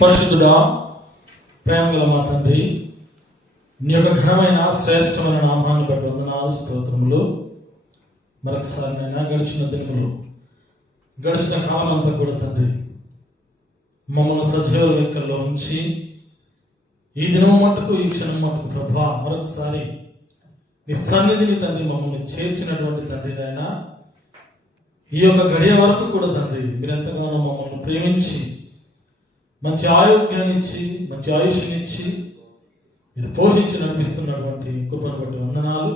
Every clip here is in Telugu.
పరిశుద్ధుడా, ప్రేమగల మా తండ్రి, నీ యొక్క ఘనమైన శ్రేష్టమైన నామాన్ని బట్టి వందనాలు, స్తోత్రములు. మరొకసారి నైనా గడిచిన దినములు, గడిచిన కాలం అంతా కూడా తండ్రి మమ్మల్ని సజీవ లెక్కల్లో ఉంచి ఈ దినం మట్టుకు, ఈ క్షణం మట్టుకు ప్రభా మరొకసారి నీ సన్నిధిని తండ్రి మమ్మల్ని చేర్చినటువంటి తండ్రి నాయన, ఈ యొక్క గడియ వరకు కూడా తండ్రి మీరు ఎంతగానో మమ్మల్ని ప్రేమించి మంచి ఆరోగ్యాన్ని ఇచ్చి, మంచి ఆయుష్నిచ్చి మీరు పోషించి నడిపిస్తున్నటువంటి కృపను బట్టి వందనాలు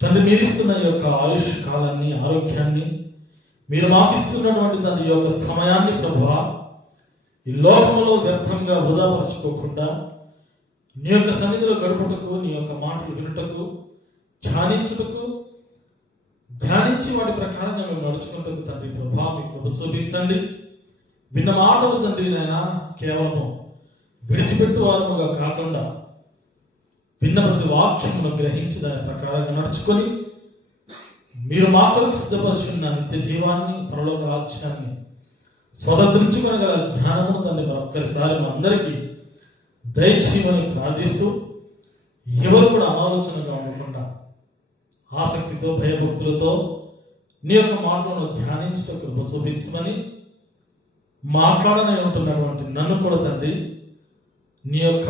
తండ్రి. మీరు ఇస్తున్న ఈ యొక్క ఆయుష్ కాలాన్ని, ఆరోగ్యాన్ని, మీరు మాకిస్తున్నటువంటి తన యొక్క సమయాన్ని ప్రభువా ఈ లోకములో వ్యర్థంగా వృధాపరచుకోకుండా నీ యొక్క సన్నిధిలో గడుపుటకు, నీ యొక్క మాటలు వినుటకు, ధ్యానించి వాటి ప్రకారంగా మేము నడుచుకుంటకు తండ్రి ప్రభా మీ కృప చూపించండి. విన్న మాటలు తండ్రి నాయన కేవలము విడిచిపెట్టు వారముగా కాకుండా విన్న ప్రతి వాక్యమును గ్రహించి దాని ప్రకారంగా నడుచుకొని మీరు మా కొరకు సిద్ధపరుచున్న నిత్య జీవాన్ని, పరలోక రాజ్యాన్ని స్వతంత్రించుకొనగల జ్ఞానమును తండ్రి మరొక్కసారి మా అందరికీ దయచేయమని ప్రార్థిస్తూ, ఎవరు కూడా అనాలోచనగా ఉండకుండా ఆసక్తితో, భయభక్తులతో నీ యొక్క మాటలను ధ్యానించుటకు కృప చూపించమని, మాట్లాడనే ఉంటున్నటువంటి నన్ను కూడా తండ్రి నీ యొక్క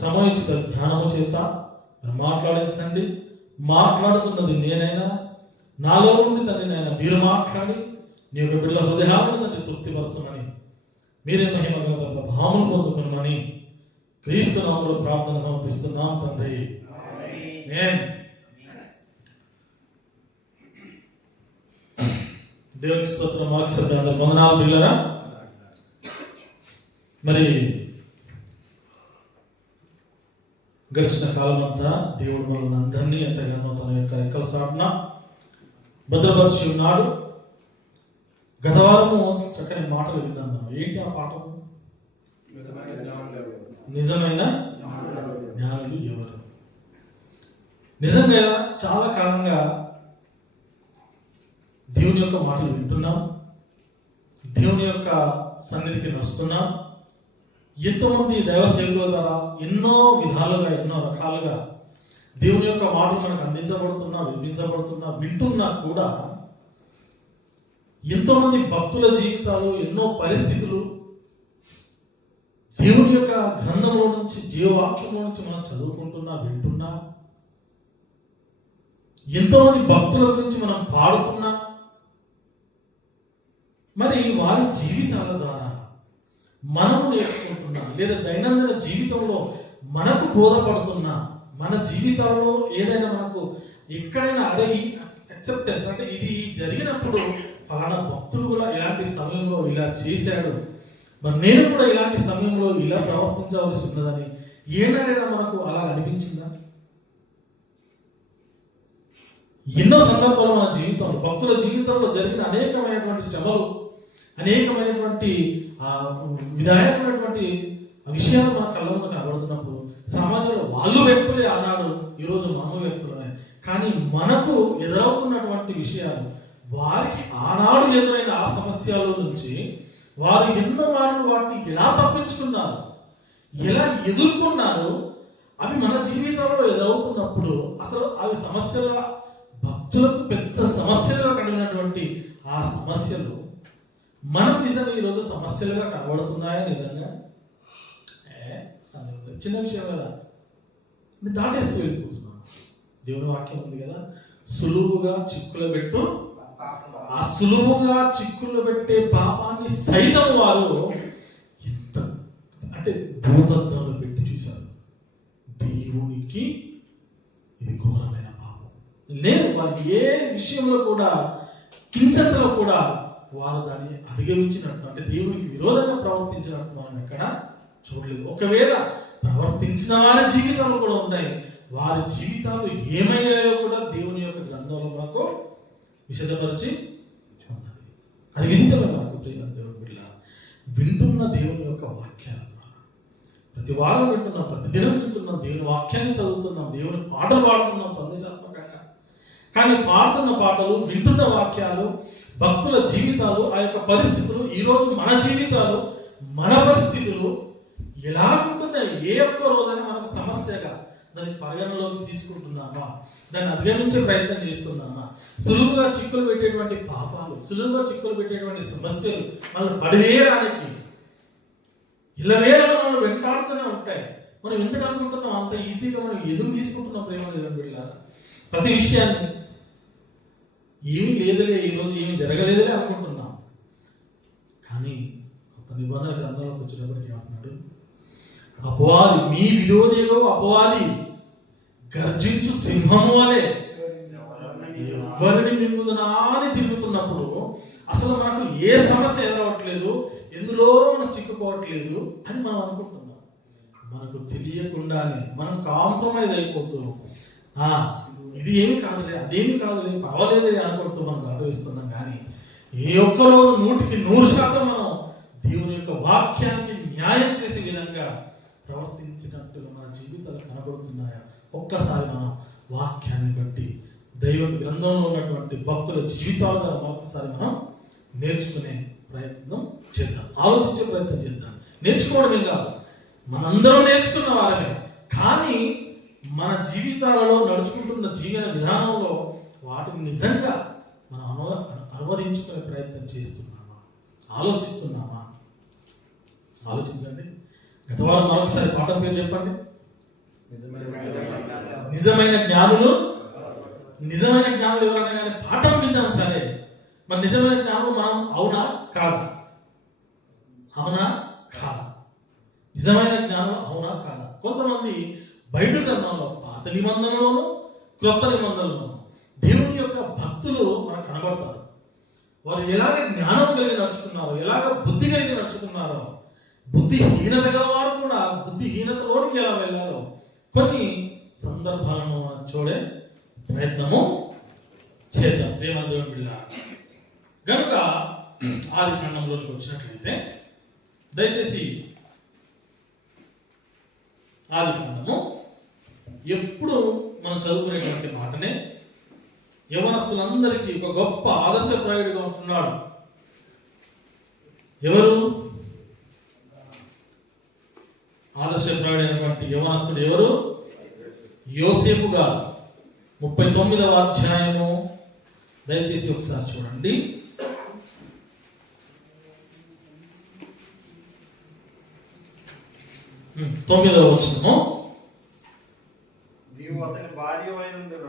సమయోచిత జ్ఞానము చేత మాట్లాడించండి. మాట్లాడుతున్నది నేనైనా, నాలో నుండి తండ్రి నైనా మీరు మాట్లాడి నీ యొక్క బిడ్డ హృదయాలను తండ్రి తృప్తిపరచమని, మీరే మహిమ గల ప్రభావములు పొందుకునమని క్రీస్తు నామములో ప్రార్థన సమర్పిస్తున్నాం తండ్రి. ఆమేన్. దేవుని స్తోత్రం. మరొకసారి అందరికి వందనాలు ప్రియులారా. మరి గడిచిన కాలం అంతా దేవుడు మనల్ని అందరినీ ఎంతగానో తన యొక్క రెక్కల చాటున భద్రపరిచి ఉన్నాడు. గత వారము చక్కని మాటలు విన్నాను. ఏంటి ఆ పాఠము? నిజమైన జ్ఞానులు ఎవరు? నిజంగా చాలా కాలంగా దేవుని యొక్క మాటలు వింటున్నాం, దేవుని యొక్క సన్నిధికి వస్తున్నాం. ఎంతోమంది దైవ సేవకుల ద్వారా ఎన్నో విధాలుగా, ఎన్నో రకాలుగా దేవుని యొక్క మాటలు మనకు అందించబడుతున్నా, వినిపించబడుతున్నా, వింటున్నా కూడా ఎంతోమంది భక్తుల జీవితాలు, ఎన్నో పరిస్థితులు దేవుని యొక్క గ్రంథంలో నుంచి, జీవవాక్యంలో నుంచి మనం చదువుకుంటున్నా, వింటున్నా, ఎంతోమంది భక్తుల గురించి మనం పాడుతున్నా, మరి వారి జీవితాల ద్వారా మనము నేర్చుకుంటున్నా, లేదా దైనందిన జీవితంలో మనకు బోధపడుతున్నా, మన జీవితాల్లో ఏదైనా మనకు ఎక్కడైనా అరే అక్సెప్టెన్స్ అంటే ఇది జరిగినప్పుడు ఫలానా భక్తులు కూడా ఇలాంటి సమయంలో ఇలా చేశాడు, మరి నేను కూడా ఇలాంటి సమయంలో ఇలా ప్రవర్తించవలసి ఉన్నదని ఏనాడైనా మనకు అలా అనిపించిందా? ఎన్నో సందర్భాలు మన జీవితంలో, భక్తుల జీవితంలో జరిగిన అనేకమైనటువంటి శ్రమలు, అనేకమైనటువంటి విధాయకమైనటువంటి విషయాలు మన కళ్ళ ముందు కనబడుతున్నప్పుడు సమాజంలో వాళ్ళు వ్యక్తులే ఆనాడు, ఈరోజు మనము వ్యక్తులమే. కానీ మనకు ఎదురవుతున్నటువంటి విషయాలు, వారికి ఆనాడు ఎదురైన ఆ సమస్యల నుంచి వారు ఎన్నో మార్లు వాటిని ఎలా తప్పించుకున్నారు, ఎలా ఎదుర్కొన్నారు, అవి మన జీవితంలో ఎదురవుతున్నప్పుడు అసలు అవి సమస్యలుగా, భక్తులకు పెద్ద సమస్యలుగా కలిగినటువంటి ఆ సమస్యలు మనం నిజంగా ఈరోజు సమస్యలుగా కనబడుతున్నాయా? నిజంగా చిన్న విషయం కదా, దాటేస్తూ వెళ్ళిపోతున్నాం. దేవుని వాక్యం ఉంది కదా, సులువుగా చిక్కులు పెట్టు, ఆ సులువుగా చిక్కులు పెట్టే పాపాన్ని సైతం వారు ఎంత అంటే భూతత్వంలో పెట్టి చూశారు. దేవునికి ఇది ఘోరమైన పాపం లేదు. వారికి ఏ విషయంలో కూడా, కించంతలో కూడా వారు దాన్ని అధిగమించినట్టు, అంటే దేవునికి విరోధంగా ప్రవర్తించినట్టు మనం ఎక్కడ చూడలేదు. ఒకవేళ ప్రవర్తించిన వారి జీవితాలు కూడా ఉన్నాయి. వారి జీవితాలు ఏమయ్యాయో కూడా దేవుని యొక్క గ్రంథంలో మనకు విశదపరిచి ఉన్నది. అది విదితమే మనకు ప్రియ దేవుని బిడ్డ. వింటున్న దేవుని యొక్క వాక్యాల ద్వారా, ప్రతి వారం వింటున్నాం, ప్రతిదినం వింటున్నాం, దేవుని వాక్యాన్ని చదువుతున్నాం, దేవుని పాటలు పాడుతున్నాం సందేశాత్మకంగా. కానీ పాడుతున్న పాటలు, వింటున్న వాక్యాలు, భక్తుల జీవితాలు, ఆ యొక్క పరిస్థితులు, ఈరోజు మన జీవితాలు, మన పరిస్థితులు ఎలాగుంటున్నాయి, ఏ ఒక్క రోజైనా మనకు సమస్యగా దాన్ని పరిగణలోకి తీసుకుంటున్నామా, దాన్ని అధిగమించే ప్రయత్నం చేస్తున్నామా? సులువుగా చిక్కులు పెట్టేటువంటి పాపాలు, సులువుగా చిక్కులు పెట్టేటువంటి సమస్యలు మనం పడివేయడానికి ఇళ్ళవేళలో మనం వెంటాడుతూనే ఉంటాయి. మనం ఎందుకు అనుకుంటున్నాం అంత ఈజీగా మనం ఎందుకు తీసుకుంటున్నాం ప్రేమ దేవుని బిడ్డలారా? ప్రతి విషయాన్ని ఏమీ లేదులే, ఈరోజు ఏమీ జరగలేదులే అనుకుంటున్నాం. కానీ కొత్త నిబంధన గ్రంథంలోకి వచ్చేటప్పటికి ఏమంటున్నాడు? అపవాది, మీ విరోధిలో అపవాది గర్జించు సింహము అనే ఎవరిని మింగుదునా అని తిరుగుతున్నప్పుడు అసలు మనకు ఏ సమస్య ఎదురవట్లేదు, ఎందులో మనం చిక్కుకోవట్లేదు అని మనం అనుకుంటున్నాం. మనకు తెలియకుండానే మనం కాంప్రమైజ్ అయిపోతూ ఇది ఏమి కాదులే, అదేమి కాదులే, పర్వాలేదులే అనుకుంటూ మనం గౌరవిస్తున్నాం. కానీ ఏ ఒక్కరోజు 100% మనం దేవుని యొక్క వాక్యానికి న్యాయం చేసే విధంగా ప్రవర్తించినట్టుగా మన జీవితాలు కనబడుతున్నాయా? ఒక్కసారి మనం వాక్యాన్ని బట్టి దైవ గ్రంథంలో ఉన్నటువంటి భక్తుల జీవితాల ద్వారా మరొకసారి మనం నేర్చుకునే ప్రయత్నం చేద్దాం, ఆలోచించే ప్రయత్నం చేద్దాం. నేర్చుకోవడమే కాదు, మనందరం నేర్చుకున్న వారమే, కానీ మన జీవితాలలో నడుచుకుంటున్న జీవన విధానంలో వాటిని నిజంగా మనం అనువదించుకునే ప్రయత్నం చేస్తున్నామా, ఆలోచిస్తున్నామా? ఆలోచించండి. గత వారం మరొకసారి పాఠం పేరు చెప్పండి. నిజమైన జ్ఞానులు. నిజమైన జ్ఞానులు ఎవరైనా కానీ పాఠం వింటాం సరే, మరి నిజమైన జ్ఞానులు మనం అవునా కాదా? అవునా కాదా? నిజమైన జ్ఞానులు అవునా కాదా? కొంతమంది బైబిల్ గ్రంథంలో పాత నిబంధనలోను క్రొత్త నిబంధనలోను దేవుని యొక్క భక్తులు మనకు కనబడతారు. వారు ఎలాగ జ్ఞానం కలిగి నడుచుకున్నారో, ఎలాగ బుద్ధి కలిగి నడుచుకున్నారో, బుద్ధిహీనత గలవారు కూడా బుద్ధిహీనతలోనికి ఎలా వెళ్ళారో కొన్ని సందర్భాలను మనం చూడే ప్రయత్నము చేద్దాం ప్రేమ దేవుని బిడ్డ. కనుక ఆది కాండంలోనికి వచ్చినట్లయితే దయచేసి ఆది కాండము ఎప్పుడు మనం చదువుకునేటువంటి మాటనే. యవనస్తులందరికీ ఒక గొప్ప ఆదర్శప్రాయుడిగా ఉంటున్నాడు. ఎవరు? ఆదర్శప్రాయుడైనటువంటి యవనస్తుడు ఎవరు? యోసేపు గారు. 39వ అధ్యాయము దయచేసి ఒకసారి చూడండి. 9వ వచనము. నీవు అతని భార్యమైనందున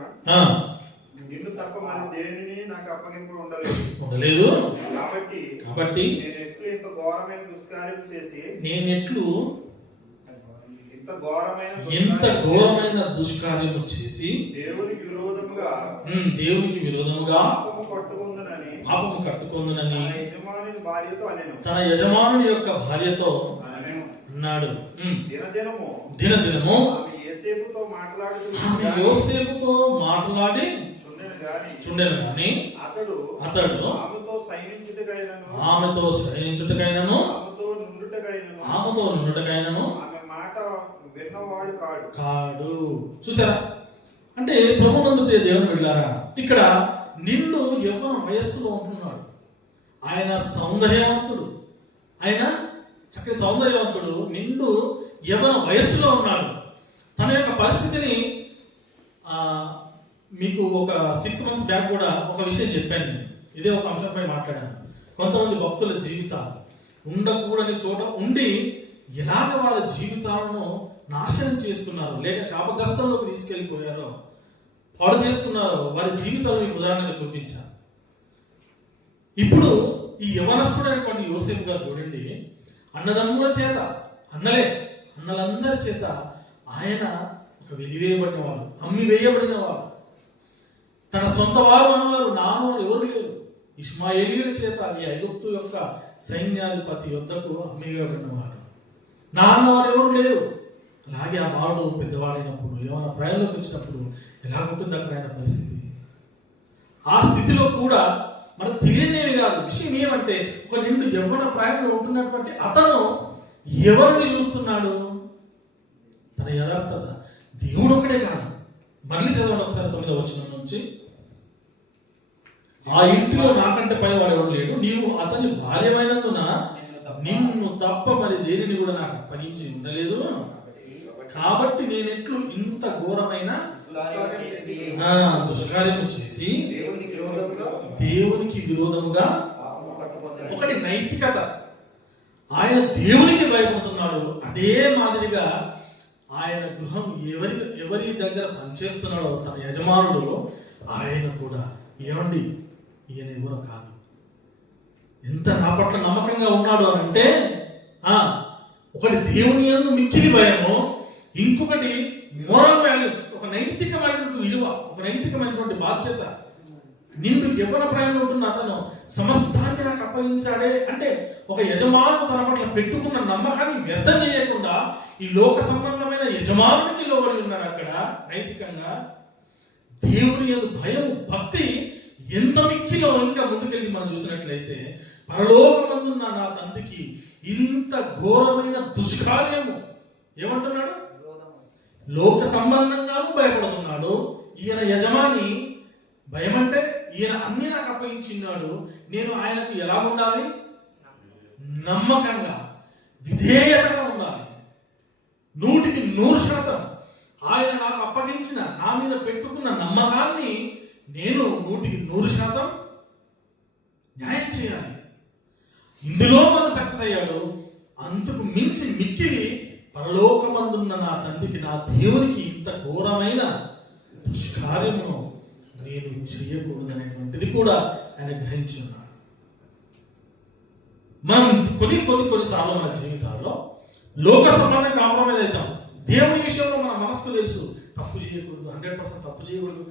నిన్ను తప్ప మరి దేనిని నాకు అప్పగింపు ఉండలేదు. కాబట్టి నేను ఇంత ఘోరమైన దుష్కార్యం చేసి ఇంత ఘోరమైన దుష్కార్యము చేసి దేవునికి విరోధముగా పాపము కట్టుకొందునని తన యజమానుని యొక్క భార్యతో అన్నాడు. దినదినము యోసేపుతో మాట్లాడి చుండెను గాని అతడు ఆమెతో సైనించుటకైనను ఆమెతో నుండుటకైనను కాడు. చూసారా? అంటే ప్రభునందు దేవుని బిడ్డలారా, ఇక్కడ నిండు యవ్వన వయస్సులో ఉంటున్నాడు. ఆయన సౌందర్యవంతుడు, ఆయన చక్కటి సౌందర్యవంతుడు, నిండు యవ్వన వయస్సులో ఉన్నాడు. తన యొక్క పరిస్థితిని మీకు ఒక 6 months బ్యాక్ కూడా ఒక విషయం చెప్పాను. నేను ఇదే ఒక అంశంపై మాట్లాడాను. కొంతమంది భక్తుల జీవితాలు ఉండకూడని చోట ఉండి ఎలాగ వాళ్ళ జీవితాలను నాశనం చేసుకున్నారో, లేక శాపగ్రస్తంలోకి తీసుకెళ్ళిపోయారో, పాడు చేసుకున్నారో వారి జీవితాలు మీకు ఉదాహరణగా చూపించాను. ఇప్పుడు ఈ యవనస్తుడైనటువంటి యోసేపు గారు చూడండి, అన్నదమ్ముల చేత, అన్నలందరి చేత ఆయన ఒక వెలివేయబడినవాడు, అమ్మి వేయబడినవాడు. తన సొంత వారు అన్నవారు నాను ఎవరు లేరు. ఇష్మాయేలీయుల చేత ఈ ఐగుప్తు యొక్క సైన్యాధిపతి యొద్దకు అమ్మి వేయబడినవాడు. నా అన్నవారు ఎవరు లేరు. అలాగే ఆ వాడు పెద్దవాడైనప్పుడు, ఏమైనా ప్రయాణంలోకి వచ్చినప్పుడు ఎలా ఉంటుంది అక్కడ ఆయన పరిస్థితి? ఆ స్థితిలో కూడా మనకు తెలియనివి కాదు. విషయం ఏమంటే, ఒక నిండు యవ్వన ప్రాయంలో ఉంటున్నటువంటి అతను ఎవరిని చూస్తున్నాడు? తన యథార్థత. దేవుడు ఒకటే కాదు. మళ్ళీ చదవండి ఒకసారి 9వ వచనం నుంచి. ఆ ఇంటిలో నాకంటే పైవాడు ఎవడు లేడు, నీవు అతని భార్యమైనందున నిన్ను తప్ప మరి దేనిని కూడా నాకు అప్పగించి ఉండలేదు. కాబట్టి నేనెట్లు ఇంత ఘోరమైన దుష్కార్యము చేసి దేవునికి విరోధముగా, ఒకటి నైతికత, ఆయన దేవునికి భయపడుతున్నాడు. అదే మాదిరిగా ఆయన గృహం ఎవరి దగ్గర పనిచేస్తున్నాడో తన యజమానుడు, ఆయన కూడా ఏమండి ఈయన ఎవరో కాదు, ఎంత నా పట్ల నమ్మకంగా ఉన్నాడు అని అంటే, ఒకటి దేవుని యందు మిక్కిలి భయము, ఇంకొకటి మోరల్ వాల్యూస్, ఒక నైతికమైనటువంటి విలువ, ఒక నైతికమైనటువంటి బాధ్యత. నిన్ను ఎవరి ప్రయాణంలో ఉంటున్న అతను సమస్తాన్ని నాకు అప్పగించాడే అంటే, ఒక యజమానుడు తన పట్ల పెట్టుకున్న నమ్మకాన్ని వ్యర్థం చేయకుండా ఈ లోక సంబంధమైన యజమానునికి లోబడి ఉన్నాడు. అక్కడ నైతికంగా దేవుని యందు భయము, భక్తి ఎంత మిక్కిలో ఇంకా ముందుకెళ్ళి మనం చూసినట్లయితే, పరలోకమందున్న నా తండ్రికి ఇంత ఘోరమైన దుష్కార్యము ఏమంటున్నాడు, లోక సంబంధంగానూ భయపడుతున్నాడు. ఈయన యజమాని భయం అంటే ఈయన అన్ని నాకు అప్పగించిన్నాడు, నేను ఆయనకు ఎలా ఉండాలి, నమ్మకంగా విధేయతగా ఉండాలి. 100% ఆయన నాకు అప్పగించిన, నా మీద పెట్టుకున్న నమ్మకాన్ని నేను 100% న్యాయం చేయాలి. ఇందులో మనం సక్సెస్ అయ్యాడు. అంతకు మించి మిక్కిలి పరలోకమందున్న నా తండ్రికి, నా దేవునికి ఇంత ఘోరమైన దుష్కార్యమును నేను చేయకూడదు అనేటువంటిది కూడా ఆయన గ్రహించి ఉన్నాడు. మనం కొన్నిసార్లు మన జీవితాల్లో లోక సంబంధం కాంప్రమైజ్ అవుతాం. దేవుని విషయంలో మన మనసుకు తెలుసు తప్పు చేయకూడదు, 100% తప్పు చేయకూడదు,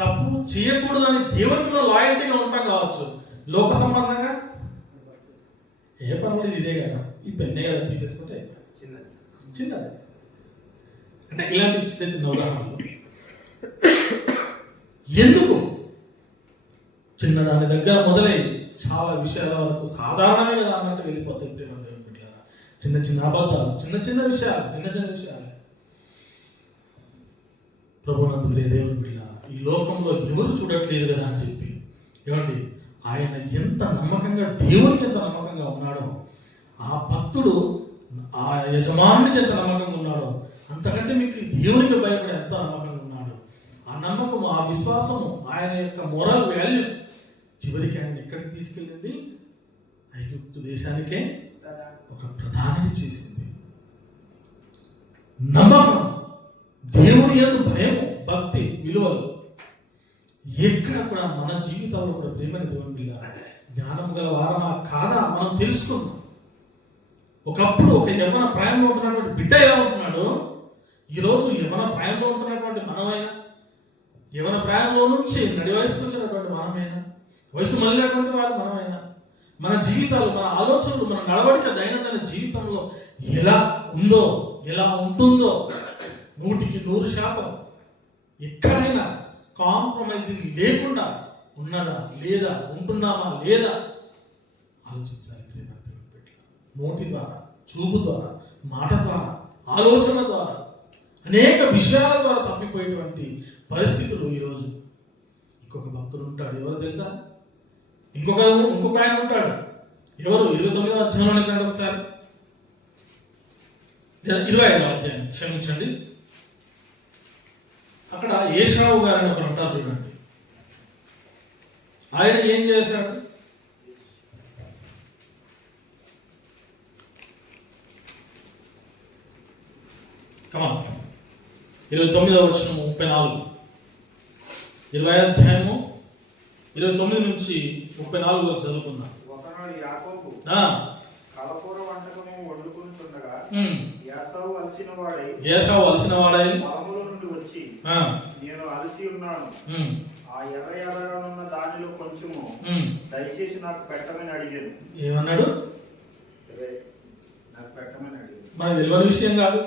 తప్పు చేయకూడదు అని దేవునికి మనం లాయల్టీగా ఉంటాం కావచ్చు. లోక సంబంధంగా ఏ పర్వాలేదు, ఇదే కదా, ఈ పెన్నే కదా, తీసేసుకుంటే చిన్నది అంటే ఇలాంటి చిన్న ఉదాహరణలు. ఎందుకు చిన్నదాని దగ్గర మొదలై చాలా విషయాల వరకు సాధారణమే కదా అన్నట్టు వెళ్ళిపోతాయి. ప్రేమ దేవుని బిడ్డలారా, చిన్న అబద్ధాలు, చిన్న విషయాలు. ప్రభునందు ప్రియ దేవుని బిడ్డలారా, ఈ లోకంలో ఎవరు చూడట్లేదు కదా అని చెప్పి, ఏమండి ఆయన ఎంత నమ్మకంగా, దేవునికి ఎంత నమ్మకంగా ఉన్నాడో, ఆ భక్తుడు ఆ యజమానునికి ఎంత నమ్మకంగా ఉన్నాడో, అంతకంటే మీకు దేవునికి భయపడే ఎంత నమ్మకంగా ఉన్నాడు. ఆ నమ్మకము, ఆ విశ్వాసము, ఆయన యొక్క మోరల్ వాల్యూస్ చివరికి ఆయన ఎక్కడికి తీసుకెళ్ళింది, ఐగుప్తు దేశానికే ఒక ప్రధానిని చేసింది. నమ్మకం, దేవుని యందు భయం, భక్తి, విలువలు ఎక్కడ కూడా మన జీవితంలో కూడా ప్రేమని దేవుని బిడ్డ జ్ఞానం గల వారమా కాదా మనం తెలుసుకుందాం. ఒకప్పుడు ఒక యవ్వన ప్రాయంలో ఉంటున్నటువంటి బిడ్డ ఎలా ఉంటున్నాడు, ఈరోజు యవ్వన ప్రాయంలో ఉంటున్నటువంటి మనమైనా, యవ్వన ప్రాయంలో నుంచి నడి వయసుకు వచ్చినటువంటి మనమైనా, వయసు మళ్ళినటువంటి వారు మనమైనా, మన జీవితాలు, మన ఆలోచనలు, మన నడవడిక దైనందిన జీవితంలో ఎలా ఉందో, ఎలా ఉంటుందో 100% ఎక్కడైనా కాంప్రమైజింగ్ లేకుండా ఉన్నదా లేదా, ఉంటున్నామా లేదా ఆలోచించాలి. నోటి ద్వారా, చూపు ద్వారా, మాట ద్వారా, ఆలోచన ద్వారా, అనేక విషయాల ద్వారా తప్పిపోయేటువంటి పరిస్థితులు ఈరోజు. ఇంకొక భక్తుడు ఉంటాడు, ఎవరు తెలుసా, ఇంకొక ఆయన ఉంటాడు. ఎవరు? 29వ అధ్యాయంలోకి రండి ఒకసారి, 25వ అధ్యాయం, క్షమించండి. అక్కడ ఏశావు గారు అని ఒకరు ఉంటారు చూడండి. ఆయన ఏం చేశాడు, కమాన్ 29వ వచనము 34, 20వ అధ్యాయము 29 నుంచి 34 వరకు చదువుకుందాం. ఒకనాడు యాకోబు కలపూర వంటకము వండుకుంటుండగా ఏశావు అలసిన వాడై పొలములో నుండి వచ్చి, నేను అలసి ఉన్నాను, ఆ ఎర్రగా ఉన్న దానిలో కొంచెము దయచేసి నాకు పెట్టమని అడిగాను. ఏమన్నాడు? నాకు పెట్టమని అడిగాను. మనకు తెలియని విషయం కాదు,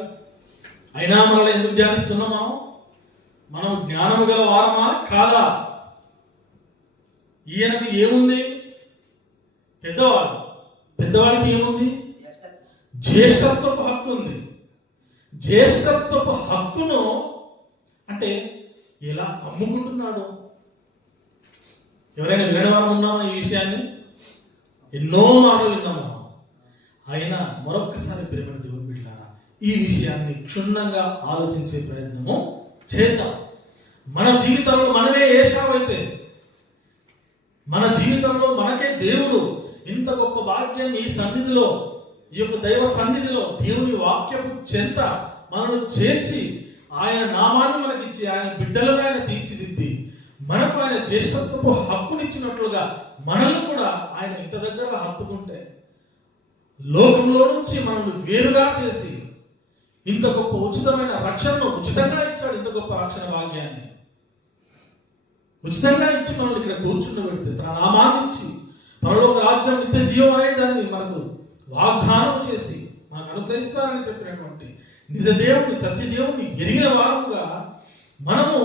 అయినా మనల్ని ఎందుకు ధ్యానిస్తున్నాం? మనం జ్ఞానము గల వారమా కాదా? ఈయనకు ఏముంది? పెద్దవాడికి ఏముంది? జ్యేష్ఠత్వపు హక్కు ఉంది. జ్యేష్ఠత్వపు హక్కును అంటే ఎలా అమ్ముకుంటున్నాడు? ఎవరైనా వినడం ఉన్నామా ఈ విషయాన్ని? ఎన్నో మాటలు విన్నాం మనం. అయినా మరొక్కసారి ప్రేమ దేవుని బిడ్డలారా, ఈ విషయాన్ని క్షుణ్ణంగా ఆలోచించే ప్రయత్నము చేద్దాం. మన జీవితంలో మనమే ఏశావు అయితే, మన జీవితంలో మనకే దేవుడు ఇంత గొప్ప భాగ్యాన్ని ఈ సన్నిధిలో, ఈ యొక్క దైవ సన్నిధిలో దేవుని వాక్యము చెంత మనల్ని చేర్చి ఆయన నామాన్ని మనకిచ్చి ఆయన బిడ్డలుగా ఆయన తీర్చిదిద్ది మనకు ఆయన జ్యేష్ఠత్వపు హక్కునిచ్చినట్లుగా మనల్ని కూడా ఆయన ఇంత దగ్గరగా హత్తుకుంటే, లోకంలో నుంచి మనల్ని వేరుగా చేసి ఇంత గొప్ప ఉచితమైన రక్షణను ఉచితంగా ఇచ్చాడు. ఇంత గొప్ప రక్షణ భాగ్యాన్ని ఉచితంగా ఇచ్చి మనల్ని ఇక్కడ కూర్చుండబెడితే, తన నామాన్ని ఇచ్చి పరలోక రాజ్యం నిత్య జీవం అనే దాన్ని మనకు వాగ్దానం చేసి మనకు అనుగ్రహిస్తారని చెప్పినటువంటి నిజ దేవుని సత్య దేవుని ఎరిగిన వారముగా మనము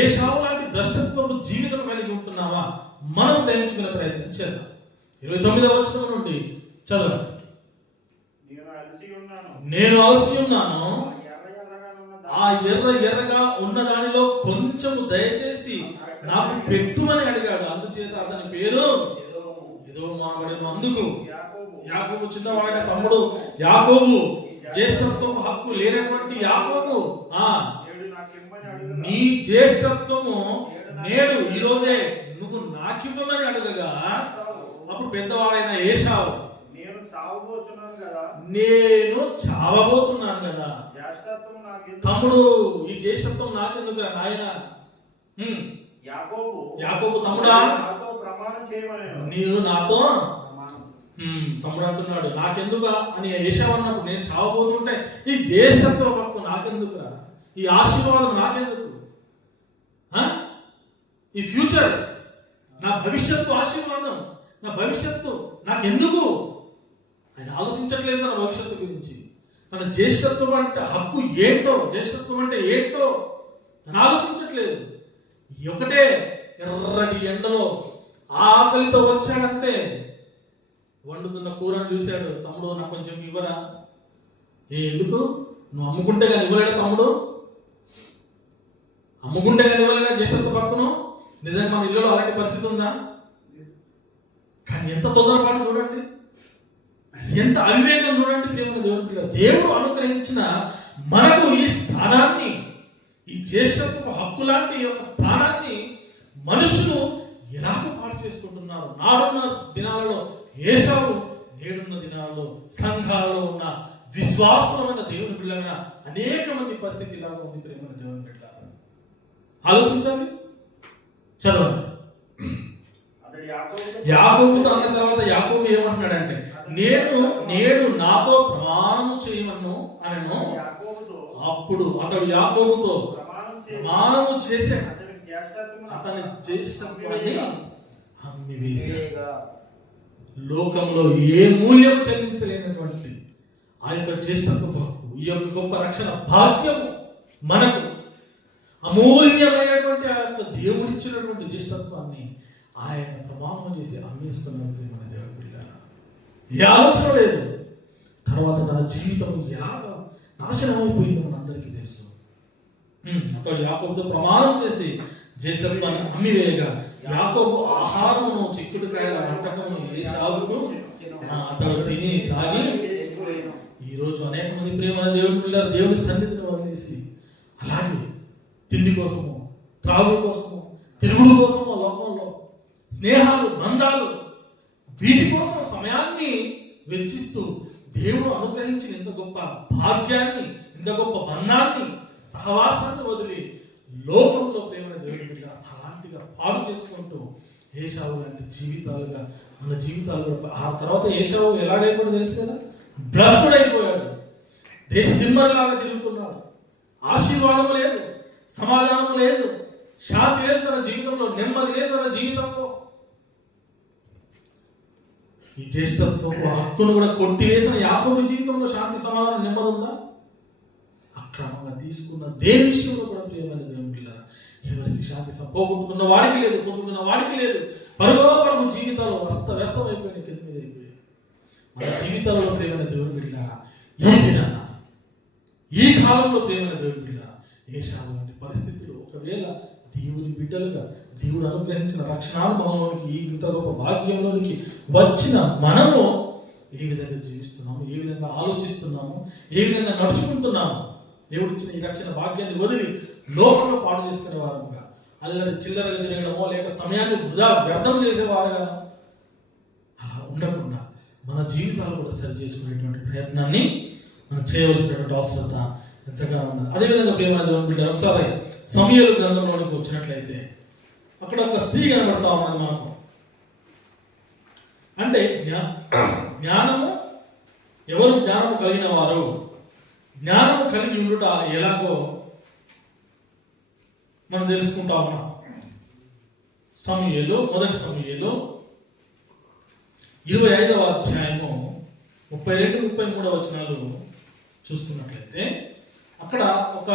ఏశావు లాంటి భ్రష్టత్వపు జీవితం కలిగి ఉంటున్నామా మనం గ్రహించుకునే ప్రయత్నం చేద్దాం. 29వ వచనం నుండి చదవండి. నేను అలసి ఉన్నాను, ఆ ఎర్రగా ఉన్న దానిలో కొంచెము దయచేసి నాకు పెట్టుమని అడిగాడు. అందుచేత అతని పేరు ఎదోము అనబడెను. అందుకు యాకోబు చిన్నవాడైన తమ్ముడు యాకోబు, జ్యేష్ఠత్వము హక్కు లేనటువంటి యాకోబు, నీ జ్యేష్ఠత్వము నేడు ఈ రోజే నువ్వు నాకివ్వమని అడగగా, అప్పుడు పెద్దవాడైన ఏశావు, నేను చావబోతున్నాను కదా తమ్ముడు, ఈ జ్యేష్ఠత్వం నాకెందుకు నాయన? యాకోబు తమ్ముడా, నీవు నాతో తమ్ముడు అంటున్నాడు నాకెందుకా అని ఏశావు అన్నప్పుడు, నేను చావబోతుంటే ఈ జ్యేష్ఠత్వం హక్కు నాకెందుకురా, ఈ ఆశీర్వాదం నాకెందుకు, ఈ ఫ్యూచర్ నా భవిష్యత్తు ఆశీర్వాదం, నా భవిష్యత్తు నాకెందుకు? ఆయన ఆలోచించట్లేదు తన భవిష్యత్తు గురించి. తన జ్యేష్ఠత్వం అంటే హక్కు ఏంటో, జ్యేష్ఠత్వం అంటే ఏంటో తను ఆలోచించట్లేదు. ఒకటే ఎర్రటి ఎండలో ఆకలితో వచ్చాడంతే, వండుతున్న కూరను చూశాడు. తమ్ముడు నాకు కొంచెం ఇవ్వరా? ఎందుకు? నువ్వు అమ్ముకుంటే కానీ ఇవ్వలేడా తమ్ముడు? అమ్ముకుంటే కానీ ఇవ్వలేదా జ్యేష్ఠత్వ పక్కను? నిజంగా మన ఇల్లులో అలాంటి పరిస్థితి ఉందా? కానీ ఎంత తొందరపాటు చూడండి, ఎంత అవివేకం చూడండి. ప్రేమ దేవుని పిల్లలు, దేవుడు అనుగ్రహించిన మనకు ఈ స్థానాన్ని, ఈ జ్యేష్ఠత్వ హక్కు లాంటి యొక్క స్థానాన్ని మనుషులు ఎలాగో పాటు చేసుకుంటున్నారు. నాడున్న దినాలలో ఏశావు, నేడున్న దినాలలో సంఘాలలో ఉన్న విశ్వాసమైన దేవుని బిడ్డలైన అనేక మంది పరిస్థితి ఇలాగా ఉంది. ప్రేమ దేవుని బిడ్డల, ఆలోచించాలి, చదవండి. యాకోబుతో అన్న తర్వాత యాకోబు ఏమంటున్నాడంటే, నేడు నాతో ప్రమాణము చేయమను అనను. అప్పుడు అతడు యాకోబుతో ప్రమాణము చేశాడు, అతని జ్యేష్ఠత్వాన్ని అమ్మివేశాడు. లోకంలో ఏ మూల్యం చెల్లించలేనటువంటి ఆ యొక్క జ్యేష్ఠత్వ హక్కు, ఈ యొక్క గొప్ప రక్షణ భాగ్యము మనకు అమూల్యమైనటువంటి ఆ యొక్క దేవుడిచ్చినటువంటి జ్యేష్ఠత్వాన్ని ఆయన ప్రమాణం చేసి అమ్మేసుకున్నప్పుడు మన దేవుడి పిల్లలు ఏ ఆలోచన లేదు. తర్వాత తన జీవితం ఎలాగ నాశనం అయిపోయిందో మనందరికీ తెలుసు. అతడు యాకోబుతో ప్రమాణం చేసి జ్యేష్ఠత్వాన్ని అమ్మివేయగా, యాకోబు ఆహారమును చిక్కుడుకాయల వంటకమును ఏశావుకు అతడు తిని తాగి, ఈరోజు అనేక మంది ప్రేమ దేవుడి పిల్లలు దేవుని సన్నిధిని వదిలేసి అలాగే తిండి కోసము, త్రాగుడు కోసము, తిరుగుడు కోసము, లోకంలో స్నేహాలు, బంధాలు, వీటి కోసం సమయాన్ని వెచ్చిస్తూ దేవుడు అనుగ్రహించిన ఇంత గొప్ప భాగ్యాన్ని, ఇంత గొప్ప బంధాన్ని, సహవాసాన్ని వదిలి లోకంలో ప్రేమ దేవుడి బిడ్డ అలాంటిగా పాడు చేసుకుంటూ ఏశావు లాంటి జీవితాలుగా మన జీవితాలు కూడా. ఆ తర్వాత ఏశావు ఎలాగైపోయాడు తెలుసు కదా, భ్రష్టుడైపోయాడు, దేశ దిమ్మరిలాగా తిరుగుతున్నాడు. ఆశీర్వాదము లేదు, సమాధానము లేదు, శాంతి లేదు తన జీవితంలో, నెమ్మది లేదు తన జీవితంలో. ఈ జ్యేష్ఠత్వపు హక్కును కూడా కొట్టివేసిన యాకోబు జీవితంలో శాంతి, సమాధానం, నెమ్మది ఉందా? అక్రమంగా తీసుకున్న దేని విషయంలో కూడా ప్రియమైన దేవుని పిల్లరా, ఎవరికి శాంతి పోగొట్టుకున్న వాడికి లేదు, పొందుకున్న వాడికి లేదు. పరుగు జీవితాలు వ్యస్తమైపోయినాయి, కింద మీద అయిపోయాయి. మన జీవితాలలో ప్రియమైన దేవుని పిల్లరా, ఈ దినాన, ఈ కాలంలో ప్రియమైన దేవుని పిల్లరా, ఏశావు లాంటి పరిస్థితులు ఒకవేళ దేవుని బిడ్డలుగా దేవుడు అనుగ్రహించిన రక్షణానుభవంలోనికి, ఈ ఇంత గొప్ప భాగ్యంలోనికి వచ్చిన మనము ఏ విధంగా జీవిస్తున్నాము, ఏ విధంగా ఆలోచిస్తున్నాము, ఏ విధంగా నడుచుకుంటున్నాము. దేవుడు ఇచ్చిన ఈ రక్షణ భాగ్యాన్ని వదిలి లోకంలో పాటు చేసుకునే వారముగా, అల్లరి చిల్లరగా తిరగడమో లేక సమయాన్ని వృధా వ్యర్థం చేసేవారుగా అలా ఉండకుండా మన జీవితాలు కూడా సరి చేసుకునేటువంటి ప్రయత్నాన్ని మనం చేయవలసినటువంటి అవసరత ఎంతగా ఉన్నది. అదేవిధంగా ప్రియమైన దేవుని బిడ్డ, ఒకసారి సమూయేలు గ్రంథంలోనికి వచ్చినట్లయితే అక్కడ ఒక స్త్రీ కనబడతా ఉన్నది మనకు. అంటే జ్ఞానము, ఎవరు జ్ఞానము కలిగిన వారు, జ్ఞానము కలిగి ఉండుట ఎలాగో మనం తెలుసుకుంటా ఉన్నాం. సమూయేలు, మొదటి సమూయేలు 25వ అధ్యాయము 32-33 వచనాలు చూసుకున్నట్లయితే అక్కడ ఒక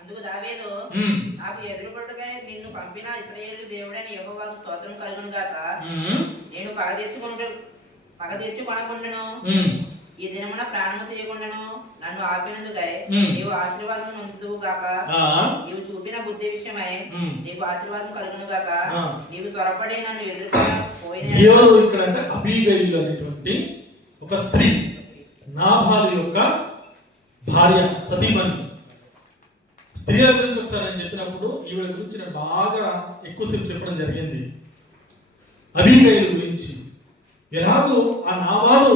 అందుకు దావీదు, నాకు ఎదురుపడుటకై నిన్ను పంపిన ఇశ్రాయేలు దేవుడైన యెహోవాకు స్తోత్రం కలుగును గాక. నేను పగ తీర్చుకొనకుండాను ఈ దినమున ప్రాణము చేయకుండాను నన్ను ఆపినందుకై నీవు ఆశీర్వాదం ఉంచుదువు గాక. నీవు చూపిన బుద్ధి విషయమై నీకు ఆశీర్వాదం కలుగును గాక. నీవు త్వరపడి నన్ను ఎదుర్కొనపోయిన ఎవరు ఇక్కడ అంటే అబీగయిలు అనేటువంటి ఒక స్త్రీ, నాబాలు యొక్క భార్య, సతీమణి. స్త్రీల గురించి ఒకసారి నేను చెప్పినప్పుడు ఈవిడ గురించి నేను బాగా ఎక్కువసేపు చెప్పడం జరిగింది. అబీగయిలు గురించి ఎలాగో ఆ నాబాలు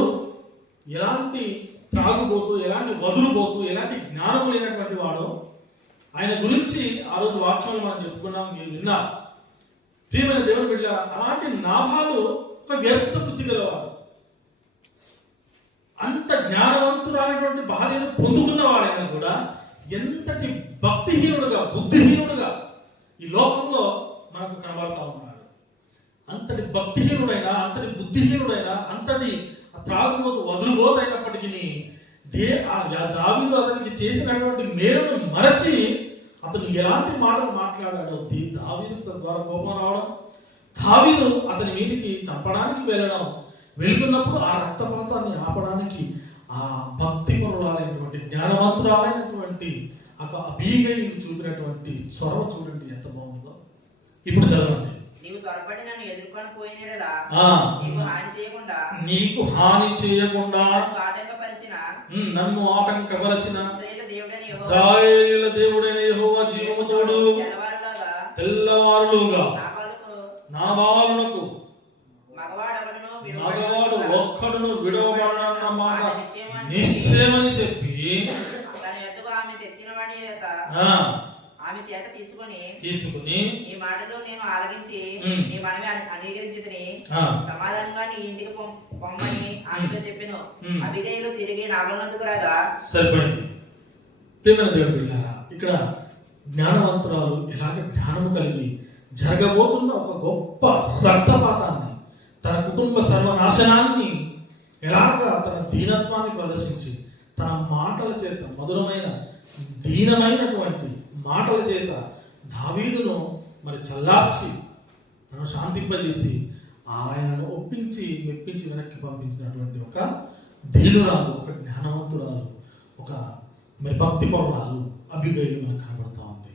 ఎలాంటి త్రాగుబోతూ, ఎలాంటి వదులుబోతూ, ఎలాంటి జ్ఞానము లేనటువంటి వాడు, ఆయన గురించి ఆ రోజు వాక్యంలో మనం చెప్పుకున్నాం, మీరు విన్నారు. ప్రియమైన దేవుని బిడ్డ, అలాంటి నాబాలు ఒక వ్యర్థ బుద్ధి గలవాడు. అంత జ్ఞానవంతురాలైనటువంటి భార్యను పొందుకున్నవాడైనా కూడా ఎంతటి భక్తిహీనుడుగా, బుద్ధిహీనుడుగా ఈ లోకంలో మనకు కనబడతా ఉన్నాడు. అంతటి భక్తిహీనుడైనా, అంతటి బుద్ధిహీనుడైనా, అంతటి త్రాగుబోతు వదులుబోతు అయినప్పటికీ దావీదు అతనికి చేసినటువంటి మేలును మరచి అతను ఎలాంటి మాటలు మాట్లాడాడో, దావీదు ద్వారా కోపం రావడం, దావీదు అతని మీదికి చంపడానికి వెళ్ళడం, వెళ్తున్నప్పుడు ఆ రక్తపాతాన్ని ఆపడానికి ఆ భక్తిపరురాలైనటువంటి, జ్ఞానవంతురాలైనటువంటి అబీగయిలు చూపినటువంటి చొరవ చూడండి ఎంత బాగుందో. ఇప్పుడు చదవండి. నీవు త్వరపడి నన్ను ఎదుర్కొనపోయినడలా నీకు హాని చేయకుండా నన్ను ఆటంకపరచిన ఇశ్రాయేలీయుల దేవుడైన యెహోవా జీవము తోడు తెల్లవారులుగా నాబాలునకు మగవాడు ఒక్కడును విడవబడనన్న మాట నిశ్చయమని చెప్పి ఆమె చేత తీసుకుని నీ మాటలో నేను ఆలకించి నీ మనవి అంగీకరించితిని, సమాధానంగా నీ ఇంటికి పొమ్మని ఆమెతో చెప్పెను. అబీగయిలు తిరిగి నాబాలునొద్దకు రాగా సరిపోయింది. ప్రియమైన దేవుని బిడ్డలారా, ఇక్కడ జ్ఞానవంతురాలు ఎలాగ జ్ఞానము కలిగి జరగబోతున్న ఒక గొప్ప రక్తపాతాన్ని, తన కుటుంబ సర్వనాశనాన్ని ఎలాగా తన దీనత్వాన్ని ప్రదర్శించి తన మాటల చేత, మధురమైన దీనమైనటువంటి మాటల చేత దావీదును మరి చల్లార్చి తను శాంతింపజేసి ఆయనను ఒప్పించి మెప్పించి వెనక్కి పంపించినటువంటి ఒక దీనురాలు, ఒక జ్ఞానవంతురాలు, ఒక మరి భక్తిపరురాలు అబీగయిలు మనకు కనబడతా ఉంది.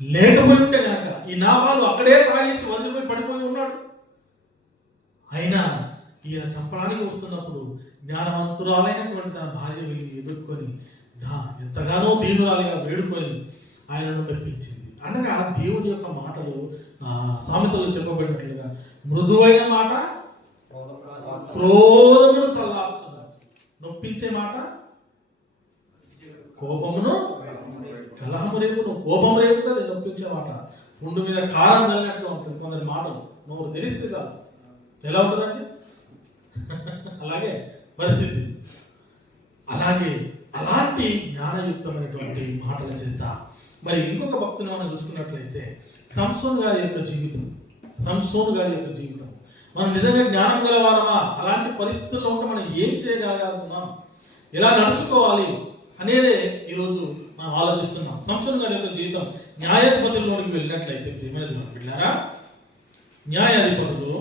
లేకపోతే కనుక ఈ నాబాలు అక్కడే తాగేసి వదిలిపోయి పడిపోయి ఉన్నాడు. అయినా ఈయన చంపడానికి వస్తున్నప్పుడు జ్ఞానవంతురాలైనటువంటి తన భార్య వెళ్ళి ఎదుర్కొని ఎంతగానో దీనురాలిగా వేడుకొని ఆయనను మెప్పించింది. అనగా దేవుని యొక్క మాటలు సామెతలు చెప్పబడినట్లుగా మృదువైన మాట క్రోధమును చల్లార్చును, నొప్పించే మాట కోపమును, కలహము రేపును, కోపం రేపుతుంది, నొప్పించే మాట పుండు మీద కారం చల్లినట్టుగా ఉంటుంది. కొందరి మాటలు నోరు తెరిస్తే చాలు ఎలా ఉంటుందండి, అలాగే పరిస్థితి. అలాగే అలాంటి జ్ఞానయుక్తమైనటువంటి మాటల చేత మరి ఇంకొక భక్తుని మనం చూసుకున్నట్లయితే సంసోను గారి యొక్క జీవితం మనం నిజంగా జ్ఞానం గలవారమా, అలాంటి పరిస్థితుల్లో ఉంటే మనం ఏం చేయగలుగుతున్నాం, ఎలా నడుచుకోవాలి అనేదే ఈరోజు మనం ఆలోచిస్తున్నాం. సంసోను గారి యొక్క జీవితం న్యాయాధిపతుల్లోనికి వెళ్ళినట్లయితే ప్రియమైన దేవుని బిడ్డలారా, న్యాయాధిపతులు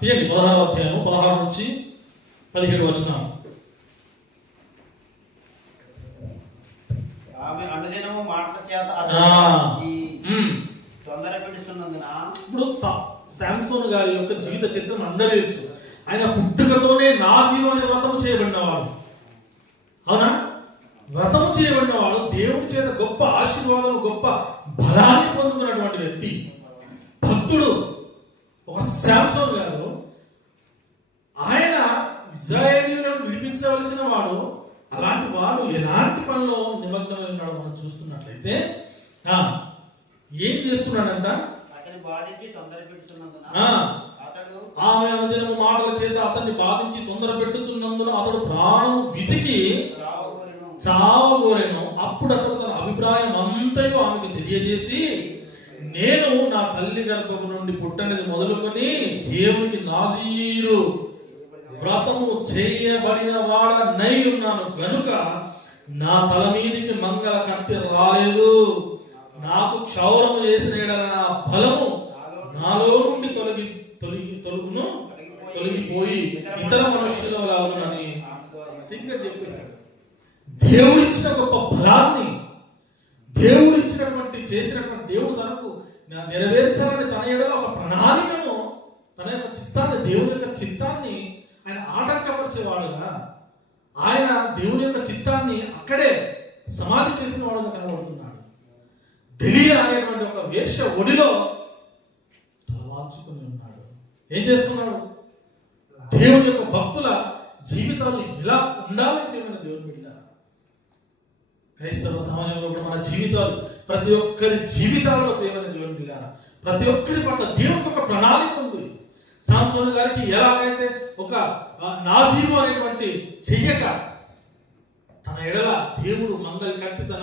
తీయండి 16వ అధ్యాయం 16 నుంచి 17 వచనం. ఆమె అనుదినము మాటల చేత తొందర పెడుతున్నందున చరిత్ర అందరూ తెలుసు. ఆయన పుట్టుకతోనే నాజీరు అనే వ్రతము చేయబడినవాడు. అవునా? వ్రతము చేయబడినవాడు, దేవుడి చేత గొప్ప ఆశీర్వాదం, గొప్ప బలాన్ని పొందుకున్నటువంటి వ్యక్తి, భక్తుడు. ఒక శాంసోన్ గారు, ఆయన ఇశ్రాయేలీయులను విడిపించవలసిన వాడు. అలాంటి వాడు ఎలాంటి పనిలో నిమగ్నమై ఉన్నాడో మనం చూస్తున్నట్లయితే ఏం చేస్తున్నాడంట? ఆమె అనుదినము మాటల చేత అతన్ని బాధించి తొందర పెట్టుచున్నందున అతడు ప్రాణము విసికి చావగోరెను. అప్పుడు అతడు తన అభిప్రాయం అంతయు ఆమెకు తెలియజేసి, నేను నా తల్లి గర్భము నుండి పుట్టనిది మొదలుకొని దేవునికి నాజీరు వ్రతము చేయబడిన వాడనై ఉన్నాను గనుక నా తల మీదికి మంగళ కత్తి రాలేదు. నాకు క్షౌరము చేసిన యెడల నా బలము నాలో నుండి తొలగిపోయి ఇతర మనుష్యుల లాగునని సీక్రెట్ చెప్పేశాడు. దేవుడిచ్చిన గొప్ప బలాన్ని, దేవుడిచ్చినటువంటి చేసినటువంటి దేవుడు తనకు నెరవేర్చాలని తన ఎడల ఒక ప్రణాళికను, తన యొక్క చిత్తాన్ని, దేవుని యొక్క చిత్తాన్ని ఆయన ఆటంకపరిచేవాడుగా, ఆయన దేవుని యొక్క చిత్తాన్ని అక్కడే సమాధి చేసిన వాడుగా కనబడుతున్నాడు. దెలీలా అనేటువంటి ఒక వేశ్య ఒడిలో తలవాల్చుకుని ఉన్నాడు. ఏం చేస్తున్నాడు? దేవుని యొక్క భక్తుల జీవితాలు ఎలా ఉండాలి ప్రియమైన దేవుని బిడ్డలారా? క్రైస్తవ సమాజంలో కూడా మన జీవితాలు, ప్రతి ఒక్కరి జీవితాలలో ప్రియమైన దేవుని బిడ్డలారా, ప్రతి ఒక్కరి పట్ల దేవునికి ఒక ప్రణాళిక ఉంది. సాంసోను గారికి ఎలాగైతే ఒక నాజీరు అనేటువంటి చెయ్యక తన ఎడల దేవుడు మంగళ కత్తి తన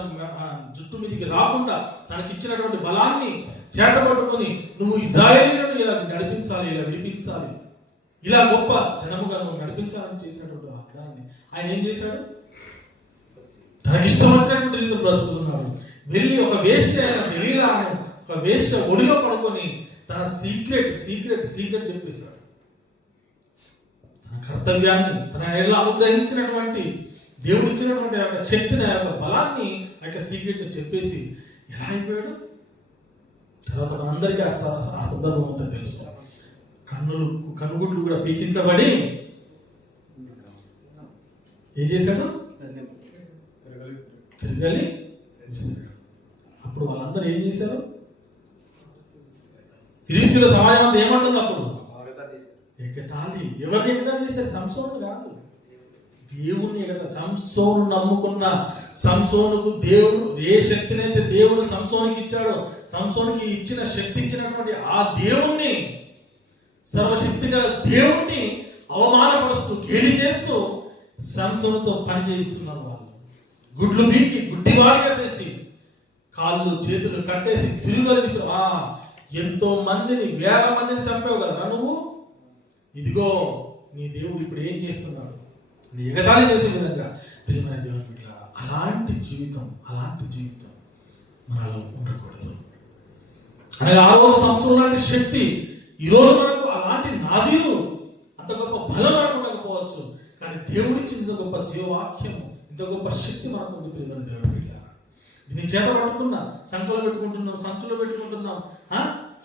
జుట్టు మీదికి రాకుండా తనకిచ్చినటువంటి బలాన్ని చేతపట్టుకొని, నువ్వు ఇశ్రాయేలీయులను ఇలా నడిపించాలి, ఇలా విడిపించాలి, ఇలా గొప్ప జనముగా నువ్వు నడిపించాలని చేసినటువంటి వాగ్దానాన్ని ఆయన ఏం చేశాడు? తనకిష్టం వచ్చినటువంటి రీతిలో బ్రతుకుతున్నాడు. వెళ్ళి ఒక వేశ్య దెలీలాను, ఒక వేశ్య ఒడిలో పడుకొని తన సీక్రెట్ చెప్పేశాడు. తన కర్తవ్యాన్ని, తన ఎడల అనుగ్రహించినటువంటి దేవుడు ఇచ్చినటువంటి ఆ యొక్క శక్తిని, ఆ యొక్క బలాన్ని, ఆ యొక్క సీక్రెట్ చెప్పేసి ఎలా అయిపోయాడు? తర్వాత మనందరికీ ఆ సందర్భం అంతా తెలుసు. కనుగుడ్లు కూడా పీకించబడి ఏం చేశాడు? తిరగలి. అప్పుడు వాళ్ళందరూ ఏం చేశారు? ఫిలిష్తీయుల సమాజం అంతా ఏమంటుంది అప్పుడు? ఎగతాళి. ఎవరిని ఎగతాళి చేశారు? సంసోను కాదు, దేవుణ్ణి ఎగతాళి. సంసోను నమ్ముకున్న సంసోనుకు దేవుడు ఏ శక్తినైతే దేవుడు సంసోనికి ఇచ్చాడో, సంసోనికి ఇచ్చిన శక్తి ఇచ్చినటువంటి ఆ దేవుణ్ణి, సర్వశక్తి గల దేవుణ్ణి అవమానపరుస్తూ, గేలి చేస్తూ సంసోనుతో పని చేయిస్తున్నారు. వాళ్ళు గుడ్లు బీకి గుడ్డివాడిగా చేసి, కాళ్ళు చేతులు కట్టేసి తిరుగలిస్తూ, ఎంతో మందిని, వేల మందిని చంపావు కదా నువ్వు, ఇదిగో నీ దేవుడు ఇప్పుడు ఏం చేస్తున్నాడు నీ ఎగతాళి చేసే విధంగా. ప్రియమైన దేవుని బిడ్డలారా, అలాంటి జీవితం మనలో ఉండకూడదు. అనగా ఆ రోజు సంవత్సరం లాంటి శక్తి ఈరోజు మనకు అలాంటి నాజీరు, అంత గొప్ప బలం మనకు ఉండకపోవచ్చు, కానీ దేవుడిచ్చిన ఇంత గొప్ప జీవవాక్యం, ఇంత గొప్ప శక్తి మనకు ఉంది. ప్రియమైన దేవుని బిడ్డలారా, దీన్ని చేత పట్టుకున్నా, సంఖ్యలో పెట్టుకుంటున్నాం, సంచులో పెట్టుకుంటున్నాం,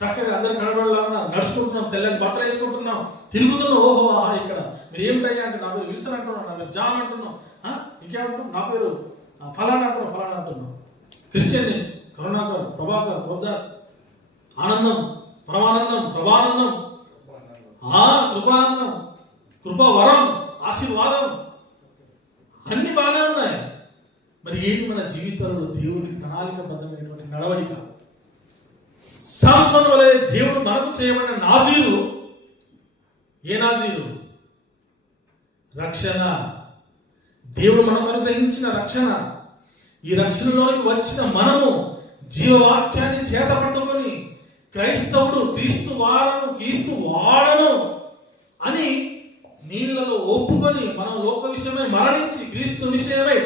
చక్కగా అందరు కనబడలాగా నడుచుకుంటున్నాం, తెల్లని బట్టలు వేసుకుంటున్నాం, తిరుగుతున్నాం. ఓహో ఆహా, ఇక్కడ మీరు ఏమిటయ్యా అంటే, నా పేరు విల్సన్ అంటున్నాం, నా పేరు జాన్ అంటున్నాం, ఇంకేమంటాం, నా పేరు ఫలానా అంటున్నాం. క్రిస్టియన్ నేమ్స్: కరుణాకర్, ప్రభాకర్, ప్రభుదాస్, ఆనందం, పరమానందం, ప్రభానందం, కృపానందం, కృపావరం, ఆశీర్వాదం, అన్ని బాగానే ఉన్నాయి. మరి ఏది మన జీవితాలలో దేవుని ప్రణాళికబద్ధమైనటువంటి నడవడిక? సంసోను వలె దేవుడు మనకు చేయబడిన నాజీరు, ఏ నాజీరు? రక్షణ. దేవుడు మనకు అనుగ్రహించిన రక్షణ. ఈ రక్షణలోనికి వచ్చిన మనము జీవవాక్యాన్ని చేత పట్టుకొని, క్రైస్తవుడు క్రీస్తు వాడను అని నీళ్లలో ఒప్పుకొని, మనం లోక విషయమై మరణించి క్రీస్తు విషయమై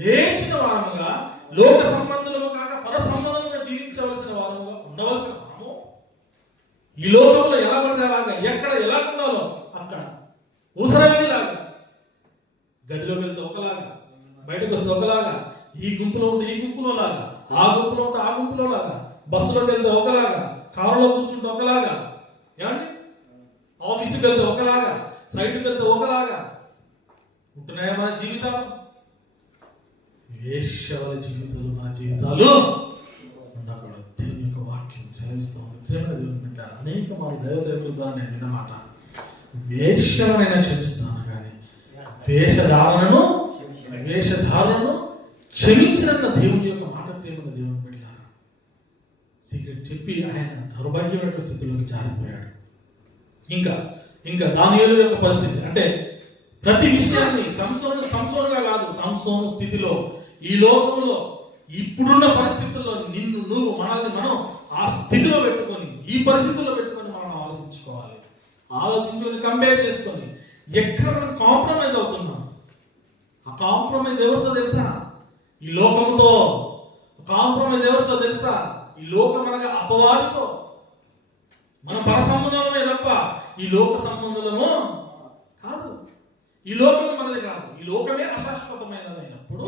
లేచిన వారముగా, లోక సంబంధులము కాక పర సంబంధముగా జీవించవలసిన వారముగా ఉండవలసిన మనము ఈ లోకంలో ఎలా పడితే అలాగా, ఎక్కడ ఎలా ఉండాలో అక్కడ ఊసరవెల్లిలాగా, గదిలోకి వెళ్తే ఒకలాగా, బయటకు వస్తే ఒకలాగా, ఈ గుంపులో ఉంటే ఈ గుంపులో లాగా, ఆ గుంపులో ఉంటే ఆ గుంపులో లాగా, బస్సులోకి వెళ్తే ఒకలాగా, కారులో కూర్చుంటే ఒకలాగా, ఏమండి ఆఫీసుకి వెళ్తే ఒకలాగా, సైట్కి వెళ్తే ఒకలాగా ఉంటున్నాయా మన జీవితాలు? వేశ్యల జీవితాలు మన జీవితాలు ఉండకూడదు. దేవుని యొక్క వాక్యం సెలవిస్తాం. ప్రేమ దేవుని బిడ్డారు, అనేక మన దైవ సేవకుల ద్వారా నేను విన్నమాట, వేశ్యలనైనా క్షమిస్తాను కానీ వేషధారణను క్షమించిన దేవుని యొక్క మాట. ప్రేమ దేవుని బిడ్డారు, సీక్రెట్ చెప్పి ఆయన దౌర్భాగ్యమైన స్థితిలోకి జారిపోయాడు. ఇంకా దానియేలు యొక్క పరిస్థితి అంటే ప్రతి విషయాన్ని సంసోనుగా కాదు, సంసోను స్థితిలో, ఈ లోకంలో ఇప్పుడున్న పరిస్థితుల్లో నువ్వు మనల్ని మనం ఆ స్థితిలో పెట్టుకొని, ఈ పరిస్థితుల్లో పెట్టుకొని మనం ఆలోచించుకొని కంపేర్ చేసుకొని ఎక్కడ మనం కాంప్రమైజ్ అవుతున్నాం. ఆ కాంప్రమైజ్ ఎవరితో తెలుసా? ఈ లోకముతో. కాంప్రమైజ్ ఎవరితో తెలుసా? ఈ లోకం అనగా అపవాదితో. మన పర సంబంధమే తప్ప ఈ లోక సంబంధము కాదు. ఈ లోకము మనది కాదు. ఈ లోకమే అశాశ్వతమైనది అయినప్పుడు,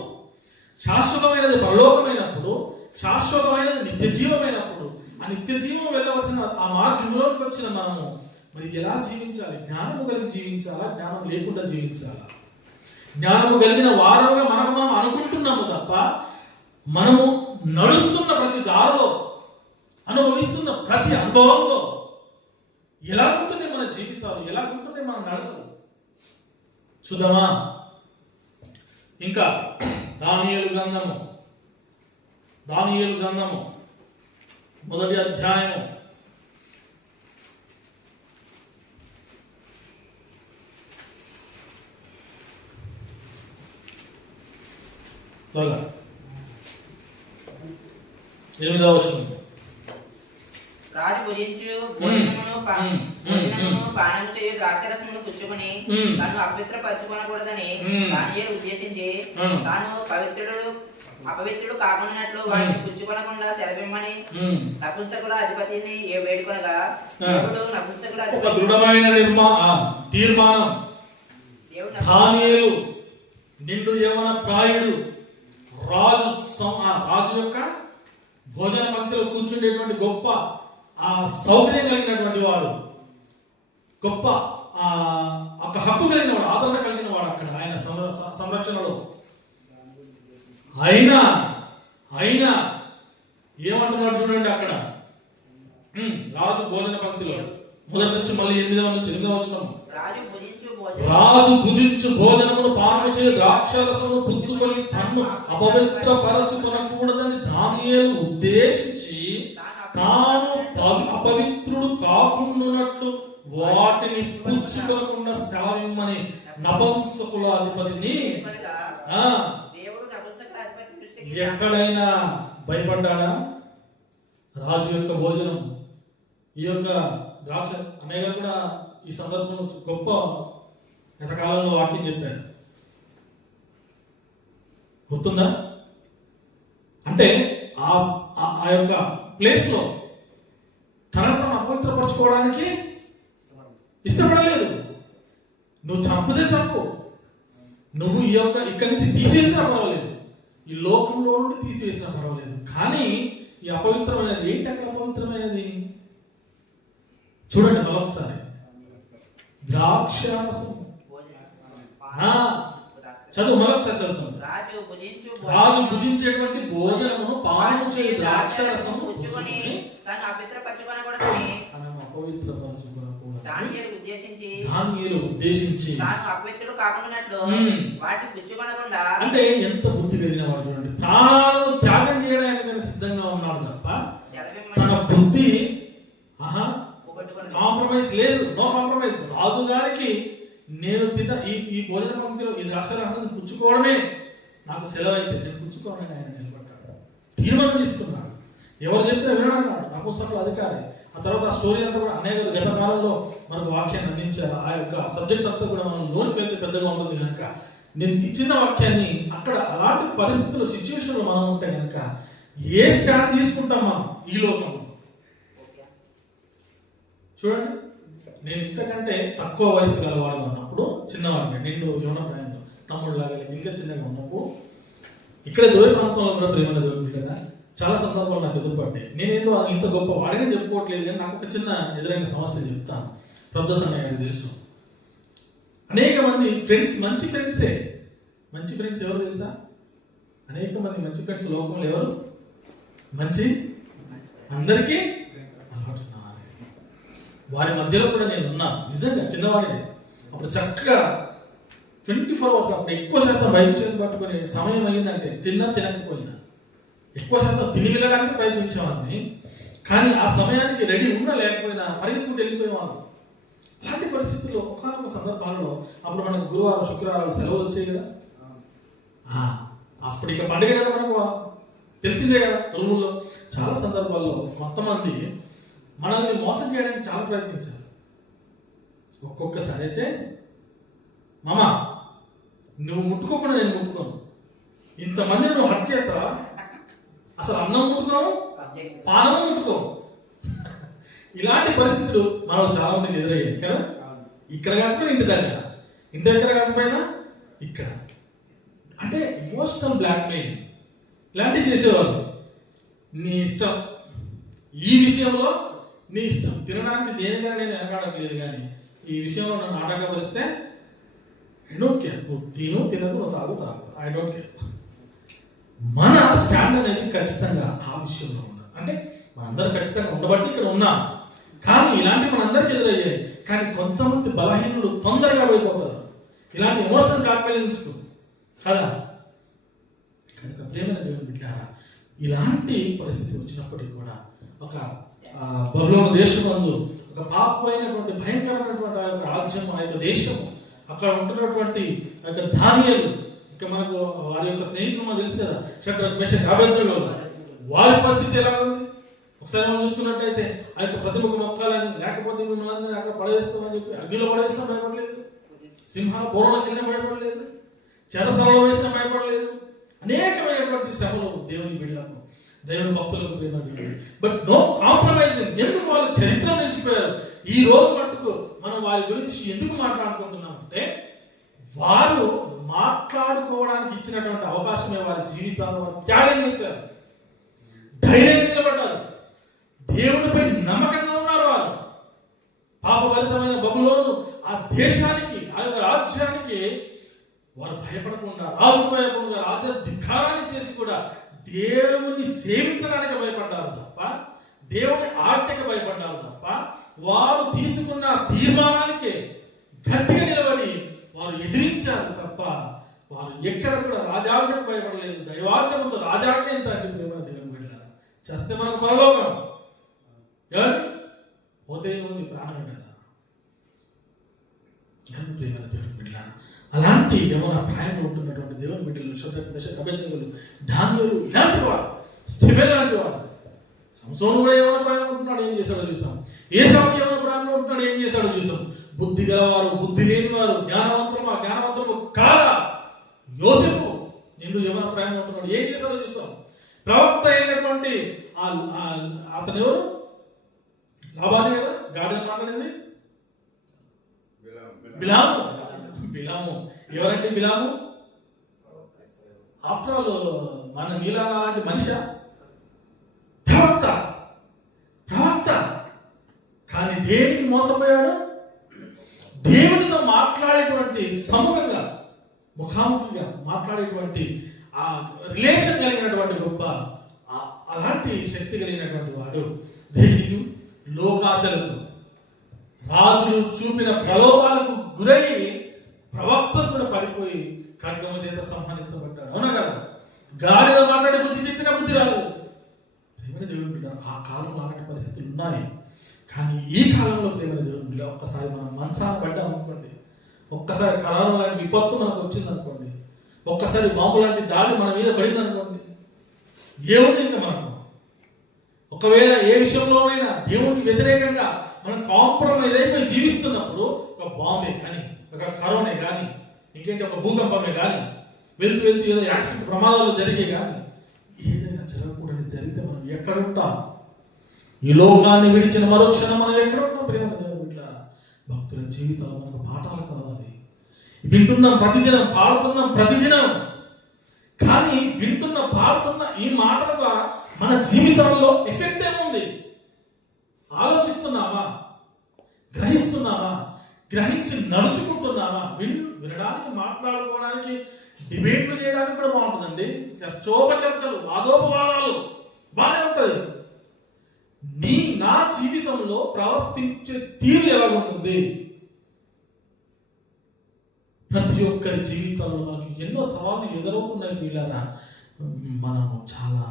శాశ్వతమైనది పరలోకమైనప్పుడు, శాశ్వతమైనది నిత్య జీవమైనప్పుడు, ఆ నిత్య జీవం వెళ్ళవలసిన ఆ మార్గంలోకి వచ్చిన మనము మరి ఎలా జీవించాలి? జ్ఞానము కలిగి జీవించాలా, జ్ఞానం లేకుండా జీవించాలా? జ్ఞానము కలిగిన వారముగా మనం అనుకుంటున్నాము తప్ప మనము నడుస్తున్న ప్రతి దారిలో, అనుభవిస్తున్న ప్రతి అనుభవంలో ఎలాగుంటున్నాయి మన జీవితాలు, ఎలాగుంటున్నాయి మన నడకలు చూద్దామా? ఇంకా దానియేలు గ్రంథము మొదటి అధ్యాయము 8వ వచనం. రాజు భుజించు భోజనమును పానము చేయు ద్రాక్షరసమును పుచ్చుకొని తాను అపవిత్రపరచుకొనకూడదని దానియేలు ఉద్దేశించి తాను అపవిత్రుడు కాకున్నట్లు వాటిని పుచ్చుకొనకుండా సెలవిమ్మని నపుంసకుల అధిపతిని వేడుకొనగా దేవుడు నపుంసకుల ఒక దృఢమైన తీర్మానం. దానియేలు నిండు యవ్వన ప్రాయుడు, రాజు యొక్క భోజన పంక్తిలో కూర్చుండేటువంటి గొప్ప సౌకర్యం కలిగినటువంటి వాడు, గొప్ప ఒక హక్కు కలిగిన వాడు, ఆదరణ కలిగిన వాడు అక్కడ ఆయన సంరక్షణలో. అయినా ఏమంటున్నాడు చూడండి అక్కడ, రాజు భోజన పంక్తిలో మొదటి నుంచి మళ్ళీ 8వ వచనం. రాజు భుజించు భోజనమును పానము చేయ ద్రాక్షరసమును పుచ్చుకొని తన్ను అపవిత్రపరచుకొనకూడదని దానియేలు ఉద్దేశించి తాను అపవిత్రుడు కాకుండానట్లు వాటిని పుచ్చుకొనకుండా సెలవిమ్మని నపుంసకుల అధిపతిని. ఎక్కడైనా భయపడ్డాడా? రాజు యొక్క భోజనం, ఈ యొక్క ద్రాక్ష అన్నయ్య గారు కూడా ఈ సందర్భంలో గొప్ప గతకాలంలో వాక్యం చెప్పారు, గుర్తుందా? అంటే ఆ యొక్క ప్లేస్ లో తనను తాను అపవిత్రపరచుకోవడానికి ఇష్టపడలేదు. నువ్వు చంపుతే చంపు, నువ్వు ఇక్కడి నుంచి తీసివేసినా పర్వాలేదు, ఈ లోకంలో నుండి తీసివేసినా పర్వాలేదు, కానీ ఈ అపవిత్రమైనది ఏంటి? అక్కడ అపవిత్రమైనది చూడండి మరొకసారి. ద్రాక్షారసం. చదువు, మరొకసారి చదువుతాం. రాజు భుజించేటువంటి భోజనమును పానము చేయు ద్రాక్షారసం పుచ్చుకొని తాను అపవిత్రపరచుకొనకూడదని దానియేలు ఉద్దేశించి తాను అపవిత్రుడు కాకుండానట్లు వాటిని పుచ్చుకొనకుండా. అంటే ఎంత బుద్ధి కలిగిన వాడు చూడండి, ప్రాణాలను త్యాగం చేయడానికి సిద్ధంగా ఉన్నాడు తప్ప తన బుద్ధి కాంప్రమైజ్ లేదు, నో కాంప్రమైజ్. రాజు గారికి నేను ఈ భోజన పంక్తిలో ఈ ద్రాక్షారసాన్ని పుచ్చుకోవడమే నాకు సెలవు అయితే నేను పుచ్చుకోవాలని ఆయన నిలబడ్డాడు, తీర్మానం తీసుకున్నాడు. ఎవరు చెప్పినా వినడన్నాడు నపుంసకుల అధికారి. ఆ తర్వాత ఆ స్టోరీ అంతా కూడా అన్నయ్య గారు గత కాలంలో మనకు వాక్యాన్ని అందించారు. ఆ యొక్క సబ్జెక్ట్ అంతా కూడా మనం లోనికి వెళ్తే పెద్దగా ఉంటుంది కనుక నేను ఇచ్చిన వాక్యాన్ని అక్కడ అలాంటి పరిస్థితుల్లో సిచ్యువేషన్లో మనం ఉంటే కనుక ఏ స్టాండ్ తీసుకుంటాం మనం ఈ లోకంలో? చూడండి, నేను ఇంతకంటే తక్కువ వయసు గలవాడుగా ఉన్నప్పుడు, చిన్నవాడిగా నిండు యువన ప్రాయంలో తమ్ముడులాగా ఇంకా చిన్నగా ఉన్నప్పుడు ఇక్కడ దూర ప్రాంతంలో కూడా ప్రేమలో దొరుకుతుంది కదా, చాలా సందర్భాలు నాకు ఎదురుపడ్డాయి. నేనేందో ఇంత గొప్ప వాడిని చెప్పుకోవట్లేదు, కానీ నాకు ఒక చిన్న ఎదురైన సమస్య చెప్తాను. ప్రభుదాస్ అన్నయ్య గారికి తెలుసు. అనేక మంది ఫ్రెండ్స్, మంచి ఫ్రెండ్సే. మంచి ఫ్రెండ్స్ ఎవరు తెలుసా? అనేక మంది మంచి ఫ్రెండ్స్ లోకంలో ఎవరు మంచి అందరికీ అలవాటున్నారు. వారి మధ్యలో కూడా నేను ఉన్నాను. నిజంగా చిన్నవాడిని అప్పుడు చక్కగా 24 hours అప్పుడు ఎక్కువ శాతం బైబిల్ చేతి పట్టుకునే సమయం అయిందంటే తిన్నా తినకపోయినా ఎక్కువ శాతం తిని వెళ్ళడానికి ప్రయత్నించేవాడిని. కానీ ఆ సమయానికి రెడీ ఉన్నా లేకపోయినా పరిగెత్తుకుంటూ వెళ్ళిపోయేవాళ్ళం. అలాంటి పరిస్థితుల్లో ఒకనొక సందర్భాలలో అప్పుడు మనకు గురువారం శుక్రవారం సెలవులు వచ్చాయి కదా. అప్పుడు ఇక పండుగ కదా, మనకు తెలిసిందే కదా. రూముల్లో చాలా సందర్భాల్లో కొంతమంది మనల్ని మోసం చేయడానికి చాలా ప్రయత్నించారు. ఒక్కొక్కసారి అయితే మామ నువ్వు ముట్టుకోకుండా నేను ముట్టుకోను, ఇంతమందిని నువ్వు హర్ట్ చేస్తావా, అసలు అన్నం ముట్టుకోను పానము ముట్టుకోను. ఇలాంటి పరిస్థితులు మనం చాలా మందికి ఎదురయ్యాయి కదా. ఇక్కడ కాకపోయినా ఇంటి దగ్గర కాకపోయినా ఇక్కడ. అంటే ఎమోషనల్ బ్లాక్మెయిల్ ఇలాంటివి చేసేవాళ్ళు. నీ ఇష్టం, ఈ విషయంలో నీ ఇష్టం. తినడానికి దేనికైనా నేను వెనకాడట్లేదు, కానీ ఈ విషయంలో నన్ను ఆటంకపరిస్తే ఐ డోంట్ కేర్. నువ్వు తినకు, నువ్వు తాగు. I don't care. మన స్టాండ్ అనేది ఖచ్చితంగా ఆ విషయంలో ఉన్నది. అంటే మనందరూ ఖచ్చితంగా ఉండబట్టి ఇక్కడ ఉన్నాం. కానీ ఇలాంటివి మనందరికీ ఎదురయ్యాయి. కానీ కొంతమంది బలహీనులు తొందరగా పడిపోతారు ఇలాంటి ఎమోషనల్ బ్లాక్మెయిలింగ్స్ కదా. కనుక ప్రేమైన దేవుని బిడ్డారా, ఇలాంటి పరిస్థితి వచ్చినప్పటికీ కూడా ఒక బబులోను దేశమందు ఒక పాపమైనటువంటి భయంకరమైనటువంటి ఆ యొక్క రాజ్యం, ఆ యొక్క దేశము, అక్కడ ఉంటున్నటువంటి ఆ యొక్క దానియేలు, ఇంకా మనకు వారి యొక్క స్నేహితులు మనకు తెలుసు కదా, షడ్రక్ మేషక్ అబేద్నెగో, వారి పరిస్థితి ఎలా ఉంది ఒకసారి మనం చూసుకున్నట్టయితే ఆ యొక్క ప్రతిమకు మొక్కాలని, లేకపోతే మిమ్మల్ని అందరినీ అక్కడ పడవేస్తామని చెప్పి అగ్నిలో పడవేస్తాం భయపడలేదు, సింహాల పూర్వకి వెళ్ళినా భయపడలేదు, చెరసలలో వేసినా భయపడలేదు. అనేకమైనటువంటి శ్రమలు దేవుని బిడ్డలకు, దేవుని భక్తులకు, ప్రేమ దేవుడు. But no compromising. ఎందుకు వాళ్ళు చరిత్ర నిలిచిపోయారు? ఈ రోజు మట్టుకు మనం వారి గురించి ఎందుకు మాట్లాడుకుంటున్నామంటే వారు మాట్లాడుకోవడానికి ఇచ్చినటువంటి అవకాశమే వారి జీవితాల్లో వారు త్యాగం చేశారు, ధైర్యంగా నిలబడ్డారు, దేవునిపై నమ్మకంగా ఉన్నారు. వారు పాపభరితమైన బబులోను ఆ దేశానికి, ఆ యొక్క రాజ్యానికి వారు భయపడకుండా, రాజు భయపడకుండా, రాజు ధిక్కారాన్ని చేసి కూడా దేవుని సేవించడానికి భయపడ్డారు తప్ప, దేవుని ఆజ్ఞకి భయపడ్డారు తప్ప, వారు తీసుకున్న తీర్మానానికి గట్టిగా నిలబడి వారు ఎదిరించారు తప్ప వారు ఎక్కడ కూడా రాజాజ్ఞకు భయపడలేదు. దైవాజ్ఞతో రాజాజ్ఞ ఎంత అంటే ప్రేమ దేవుని బిడ్డలారా, చేస్తే మనకు పరలోకం, ఏమండి పోతే ఏముంది, ప్రాణమే కదా. ప్రేమ దేవుని బిడ్డలారా, అలాంటి ఎవరు ప్రాయంలో ఉంటున్నటువంటి దేవుని బిడ్డలు, షడ్రక్ మేషక్ అబేద్నెగోలు, దానియేలు ఇలాంటి వారు, స్టెఫెన్ లాంటి వారు. సంసోను కూడా ఏమైనా ప్రాయంలో ఉంటున్నాడు, ఏం చేశాడో చూసాం. ఏశావు ఏమైనా ప్రాయంలో ఉంటున్నాడు, ఏం చేశాడో చూసాం. బుద్ధి గలవారు, బుద్ధి లేని వారు, జ్ఞానవంతులు కాదా. యోసేపు నిన్ను ఏమైనా ప్రాయంలో ఉంటున్నాడు, ఏం చేశాడో చూసాం. ప్రవక్త అయినటువంటి అతను ఎవరు? లాబానే కదా గాడిద మాట్లాడింది. బిలాము ఎవరండి? బిలాము ఆఫ్టర్ ఆల్ మన నీలా లాంటి మనిషి, ప్రవక్త. కానీ దేనికి మోసపోయాడు? దేవునితో మాట్లాడేటువంటి, సముఖంగా ముఖాముఖిగా మాట్లాడేటువంటి ఆ రిలేషన్ కలిగినటువంటి గొప్ప అలాంటి శక్తి కలిగినటువంటి వాడు దేనికి, లోకాశలకు, రాజులు చూపిన ప్రలోభాలకు గురై ప్రవక్తలు కూడా పడిపోయి ఖడ్గము చేత సంహరించబడ్డాడు. అవునా కదా? గాడిద మాట్లాడే బుద్ధి చెప్పిన బుద్ధి రాలేదు. ప్రేమని దేవుని బిడ్డ, ఆ కాలంలో అలాంటి పరిస్థితులు ఉన్నాయి. కానీ ఈ కాలంలో ప్రేమని దేవుని బిడ్డ, ఒక్కసారి మనం మనసాన పడ్డాం అనుకోండి, ఒక్కసారి కరోనా లాంటి విపత్తు మనకు వచ్చింది అనుకోండి, ఒక్కసారి మామూలు లాంటి దాడి మన మీద పడింది అనుకోండి, ఏముంది ఇంకా మనకు? ఒకవేళ ఏ విషయంలోనైనా దేవునికి వ్యతిరేకంగా మనం కాంప్రమైజ్ అయిపోయి జీవిస్తున్నప్పుడు, ఒక బాంబే కానీ, ఒక కరోనా కానీ, ఇంకేంటి ఒక భూకంపమే కానీ, వెళ్తూ ఏదో యాక్సిడెంట్ ప్రమాదాలు జరిగే కానీ, ఏదైనా జరగకూడదు జరిగితే మనం ఎక్కడ ఉంటాం? ఈ లోకాన్ని విడిచిన మరో క్షణం మనం ఎక్కడ ఉంటాం? ప్రేమ బిడ్డలారా, భక్తుల జీవితంలో మనకు పాఠాలు కావాలి. వింటున్నాం ప్రతిదినం, పాడుతున్నాం ప్రతిదినం. కానీ వింటున్న, పాడుతున్న ఈ మాటల ద్వారా మన జీవితంలో ఎఫెక్ట్ ఏముంది? ఆలోచిస్తున్నామా? గ్రహిస్తున్నామా? గ్రహించి నడుచుకుంటున్నామా? వినడానికి, మాట్లాడుకోవడానికి, డిబేట్లు చేయడానికి కూడా బాగుంటుందండి. చర్చోపచర్చలు, వాదోపవాదాలు బాగానే ఉంటుంది. నా జీవితంలో ప్రవర్తించే తీరు ఎలా ఉంటుంది? ప్రతి ఒక్కరి జీవితంలో మనకి ఎన్నో సవాళ్ళు ఎదురవుతున్నాయి వీళ్ళారా. మనము చాలా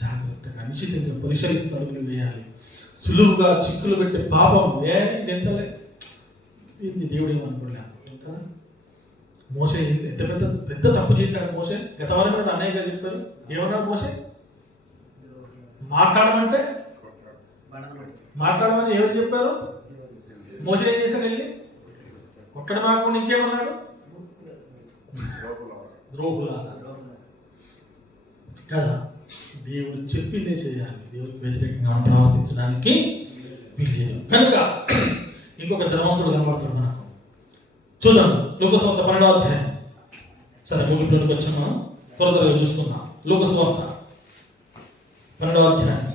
జాగ్రత్తగా నిశ్చితంగా పరిశీలిస్తూ అడుగులు వేయాలి. సులువుగా చిక్కులు పెట్టే పాపం ఇదెంతలే, ఇది దేవుడు ఏమనుకోలే కదా. మోసే ఎంత పెద్ద పెద్ద తప్పు చేశాడు మోసే. గత వారం మీద అన్నయ్యగా చెప్పారు. ఏమన్నాడు మోసే? మాట్లాడమని ఎవరు చెప్పారు? మోసే ఏం చేశాడు? వెళ్ళి కొట్టడం కాకుండా ఇంకేమన్నాడు? ద్రోహులా కదా. దేవుడు చెప్పిందే చేయాలి. దేవుడికి వ్యతిరేకంగా ప్రవర్తించడానికి వీల్లేదు. కనుక ఇంకొక ధనవంతుడు కనబడుతుంది మనకు. చూద్దాం లూకాసు వార్త 12వ అధ్యాయం. సరే ముగింపులోకి వచ్చాం. మనం త్వరగా చూసుకుందాం. లూకాసు వార్త 12వ అధ్యాయం.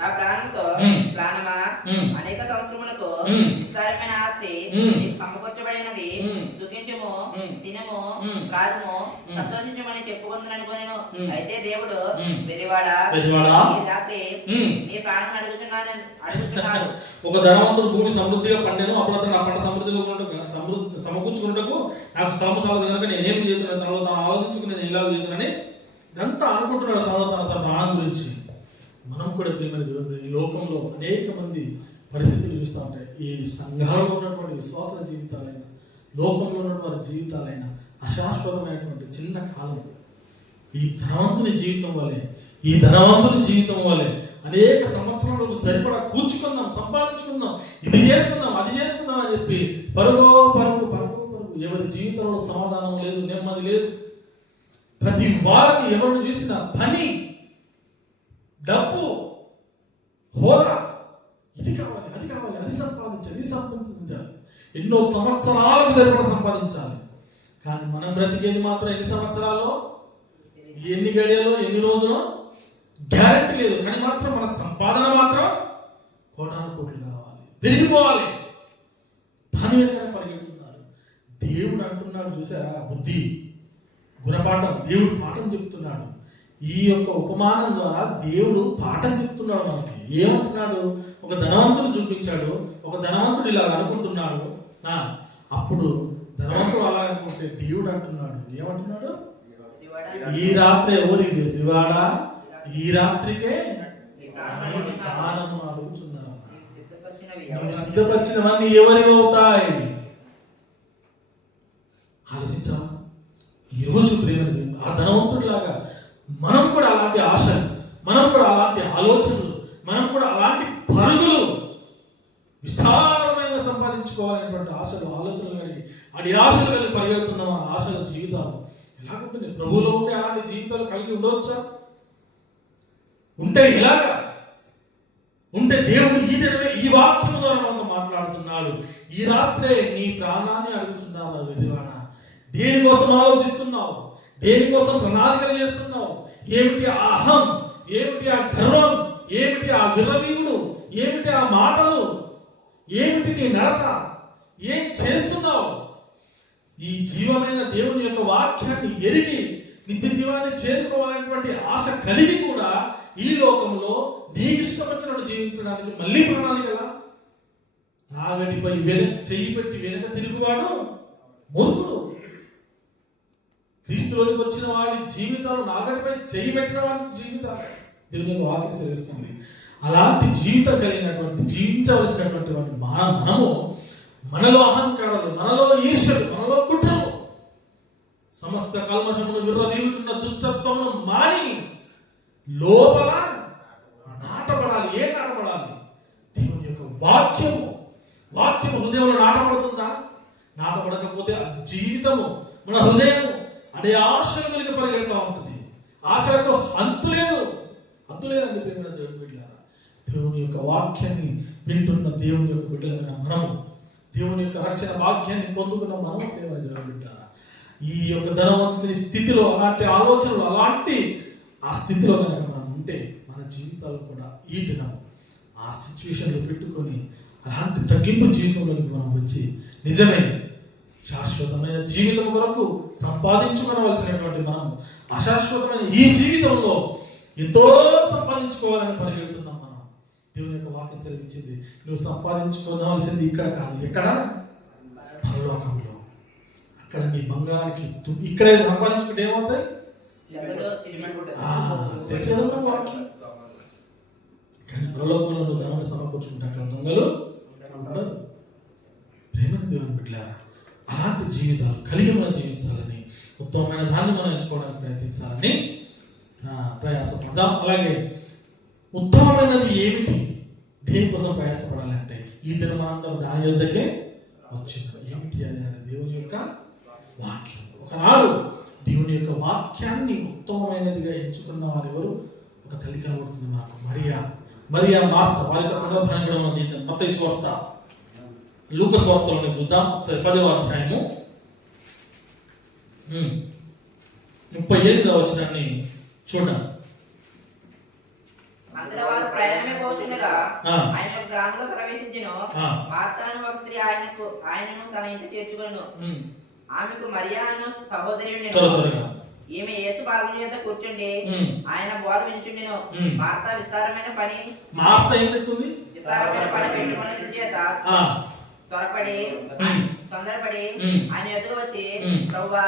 నా ప్రాణంతో ప్రాణమా, అనేక సంవత్సరములతో విస్తారమైన ఆస్తి నీకు సమకూర్చబడినది. సుఖించము, తినము, త్రాగుము, సంతోషించమని చెప్పుకుందననుకొనెను. అయితే దేవుడు, వెర్రివాడా, ఈ రాత్రి నీ ప్రాణం అడుగుచున్నాడు. ఒక ధనవంతుడు భూమి సమృద్ధిగా పండెను. అప్పుడు అతను ఆ పంట సమృద్ధిగా సమకూర్చుకున్నట్టుకు నాకు స్థలము సాలదు కనుక నేనేం చేస్తున్నాను, తనలో తాను ఆలోచించుకుని నేను ఇలా చేస్తున్నానని ఇదంతా అనుకుంటున్నాడు తనలో తన ప్రాణం గురించి. మనం కూడా ఈ లోకంలో అనేక మంది పరిస్థితులు చూస్తూ ఉంటాయి. ఈ సంఘాలలో ఉన్నటువంటి విశ్వాసాల జీవితాలైనా, లోకంలో ఉన్నటువంటి జీవితాలైనా అశాశ్వతమైనటువంటి చిన్న కాలం. ఈ ధనవంతుని జీవితం వలె అనేక సంవత్సరాలకు సరిపడా కూర్చుకుందాం, సంపాదించుకుందాం, ఇది చేసుకుందాం, అది చేసుకుందాం అని చెప్పి పరుగు. ఎవరి జీవితంలో సమాధానం లేదు, నెమ్మది లేదు. ప్రతి వారిని ఎవరిని చూసినా పని, డబ్బు, హోదా, ఇది కావాలి, అది సంపాదించాలి. ఎన్నో సంవత్సరాలకు సరిపడా సంపాదించాలి. కానీ మనం బ్రతికేది మాత్రం ఎన్ని సంవత్సరాల్లో, ఎన్ని గడియలో, ఎన్ని రోజులో గ్యారెంటీ లేదు. కానీ మాత్రం మన సంపాదన మాత్రం కోటాను కోట్లు కావాలి, పెరిగిపోవాలి. దాని వెనుక పరిగెడుతున్నారు. దేవుడు అంటున్నాడు చూసారా, బుద్ధి గుణపాఠం. దేవుడు పాఠం చెప్తున్నాడు. ఈ యొక్క ఉపమానం ద్వారా దేవుడు పాఠం చెప్తున్నాడు మనకి. ఏమంటున్నాడు? ఒక ధనవంతుడు చూపించాడు. ఒక ధనవంతుడు ఇలా అనుకుంటున్నాడు. అప్పుడు ధనవంతుడు అలా అనుకుంటే దేవుడు అంటున్నాడు, ఏమంటున్నాడు? ఈ రాత్రి ఎవరి వెర్రివాడా, ఈ రాత్రికే ప్రాణమును అడుగుతున్నారు. నువ్వు సిద్ధపరిచినవన్నీ ఎవరివి అవుతాయి? ఆలోచించావా? ఈరోజు ప్రేమని ఆ ధనవంతుడిలాగా మనం కూడా అలాంటి ఆశలు, మనం కూడా అలాంటి ఆలోచనలు, మనం కూడా అలాంటి పరుగులు, విస్తారమైన సంపాదించుకోవాలనేటువంటి ఆశలు, ఆలోచనలు కలిగి అది ఆశలు కలిగి పరిగెడుతున్నాం. ఆ ఆశల జీవితాలు ఎలాగుంటుంది? ప్రభువులో ఉండే అలాంటి జీవితాలు కలిగి ఉండవచ్చా? ఉంటే ఇలాగా ఉంటే దేవుడు ఈ దినమే ఈ వాక్యము ద్వారా మనతో మాట్లాడుతున్నాడు. ఈ రాత్రే నీ ప్రాణాన్ని అడుగుతున్నావు వెర్రివాడా. దేనికోసం ఆలోచిస్తున్నావు? దేనికోసం ప్రణాళికలు చేస్తున్నావు? ఏమిటి ఆ అహం? ఏమిటి ఆ గర్వం? ఏమిటి ఆ విర్రవీగుడు? ఏమిటి ఆ మాటలు? ఏమిటి నీ నడత? ఏం చేస్తున్నావు? ఈ జీవమైన దేవుని యొక్క వాక్యాన్ని ఎరిగి నిత్య జీవాన్ని చేరుకోవాలనేటువంటి ఆశ కలిగి కూడా ఈ లోకంలో నీకు ఇష్టం వచ్చినట్టు జీవించడానికి మళ్ళీ ప్రణాళికలా? నాగటిపై చెయ్యి పెట్టి వెనక తిరుగువాడు మూర్ఖుడు. క్రీస్తులోనికి వచ్చిన వాడి జీవితాలు నాగటిపై చెయ్యి పెట్టిన వాడి జీవితాలు దేవుని యొక్క వాక్యం సెలవిస్తుంది. అలాంటి జీవితం కలిగినటువంటి జీవించవలసినటువంటి వాటి మనము మనలో అహంకారాలు, మనలో ఈర్ష్యలు, మనలో కుట్రలు, సమస్త కల్మషమును విర్రవీగుచున్న దుష్టత్వమును మాని లోపల నాటబడాలి. ఏం నాటబడాలి? దేవుని యొక్క వాక్యము హృదయంలో నాటబడుతుందా? నాటబడకపోతే ఆ జీవితము, మన హృదయము అదే ఆశలు కలిగి పరిగెడుతూ ఉంటుంది. ఆశలకు అంతు లేదండి ప్రేమ దేవుని బిడ్డలారా. దేవుని యొక్క వాక్యాన్ని వింటున్న దేవుని యొక్క బిడ్డలైన మనము దేవుని యొక్క రక్షణ భాగ్యాన్ని పొందుకున్న మనం ప్రేమ దేవుని బిడ్డ, ఈ యొక్క ధనవంతుని స్థితిలో అలాంటి ఆలోచనలు అలాంటి ఆ స్థితిలో కనుక మనం ఉంటే మన జీవితాలు కూడా ఈ దినం ఆ సిచ్యువేషన్లో పెట్టుకొని అలాంటి తగ్గింపు జీవితంలోకి మనం వచ్చి నిజమే శాశ్వతమైన జీవితం కొరకు సంపాదించుకోవలసినటువంటి మనం అశాశ్వతమైన ఈ జీవితంలో ఎంతో సంపాదించుకోవాలని పరిగెడుతున్నాం మనం. దేవుని యొక్క వాక్యం సెలవించింది, నువ్వు సంపాదించుకోవాల్సింది ఇక్కడ కాదు, ఎక్కడ? పరలోకంలో. అక్కడ నీ బంగారానికి ఇక్కడే సంపాదించుకుంటే ఏమవుతాయి? తెలిసేదన్న వాక్యం. కానీ పరలోకంలో నువ్వు ధనాన్ని సమకూర్చుకుంటే అక్కడ దొంగలు ఉండరు. ప్రేమను దేవుని బిడ్డలారా, అలాంటి జీవితాలు కలిగి మనం జీవించాలని, ఉత్తమమైన దాన్ని మనం ఎంచుకోవడానికి ప్రయత్నించాలని ప్రయాసపడదాం. అలాగే ఉత్తమమైనది ఏమిటి, దేనికోసం ప్రయాసపడాలంటే ఈ దినం మనందరం దాని యొద్దకే వచ్చింది. ఏమిటి అది అంటే దేవుని యొక్క వాక్యం. ఒకనాడు దేవుని యొక్క వాక్యాన్ని ఉత్తమమైనదిగా ఎంచుకున్న వారు ఎవరు? ఒక తల్లి కనబడుతుంది మనకు, మరియా మార్త. వారి యొక్క సందర్భాన్ని కూడా మనం మత్తయి సువార్త, లూకా సువార్తలోనే చూద్దాం. ఒకసారి 10వ అధ్యాయము 38వ వచనాన్ని చూడండి. అంతటా వారు ప్రయాణమే పోచుండగా ఆయన ఒక గ్రామంలో ప్రవేశించెను. మార్తను ఒక స్త్రీ ఆయనను తన ఇంటి చేర్చుకొనెను. ఆమెకు మరియా అను సహోదరి ఉండెను. ఈమె యేసు పాదముల యొద్ద కూర్చుండి ఆయన బోధ వినుచుండెను. మార్త విస్తారమైన పని పెట్టుకున్న చేత తొందరపడి ఆయన ఎదురు వచ్చి, ప్రభువా,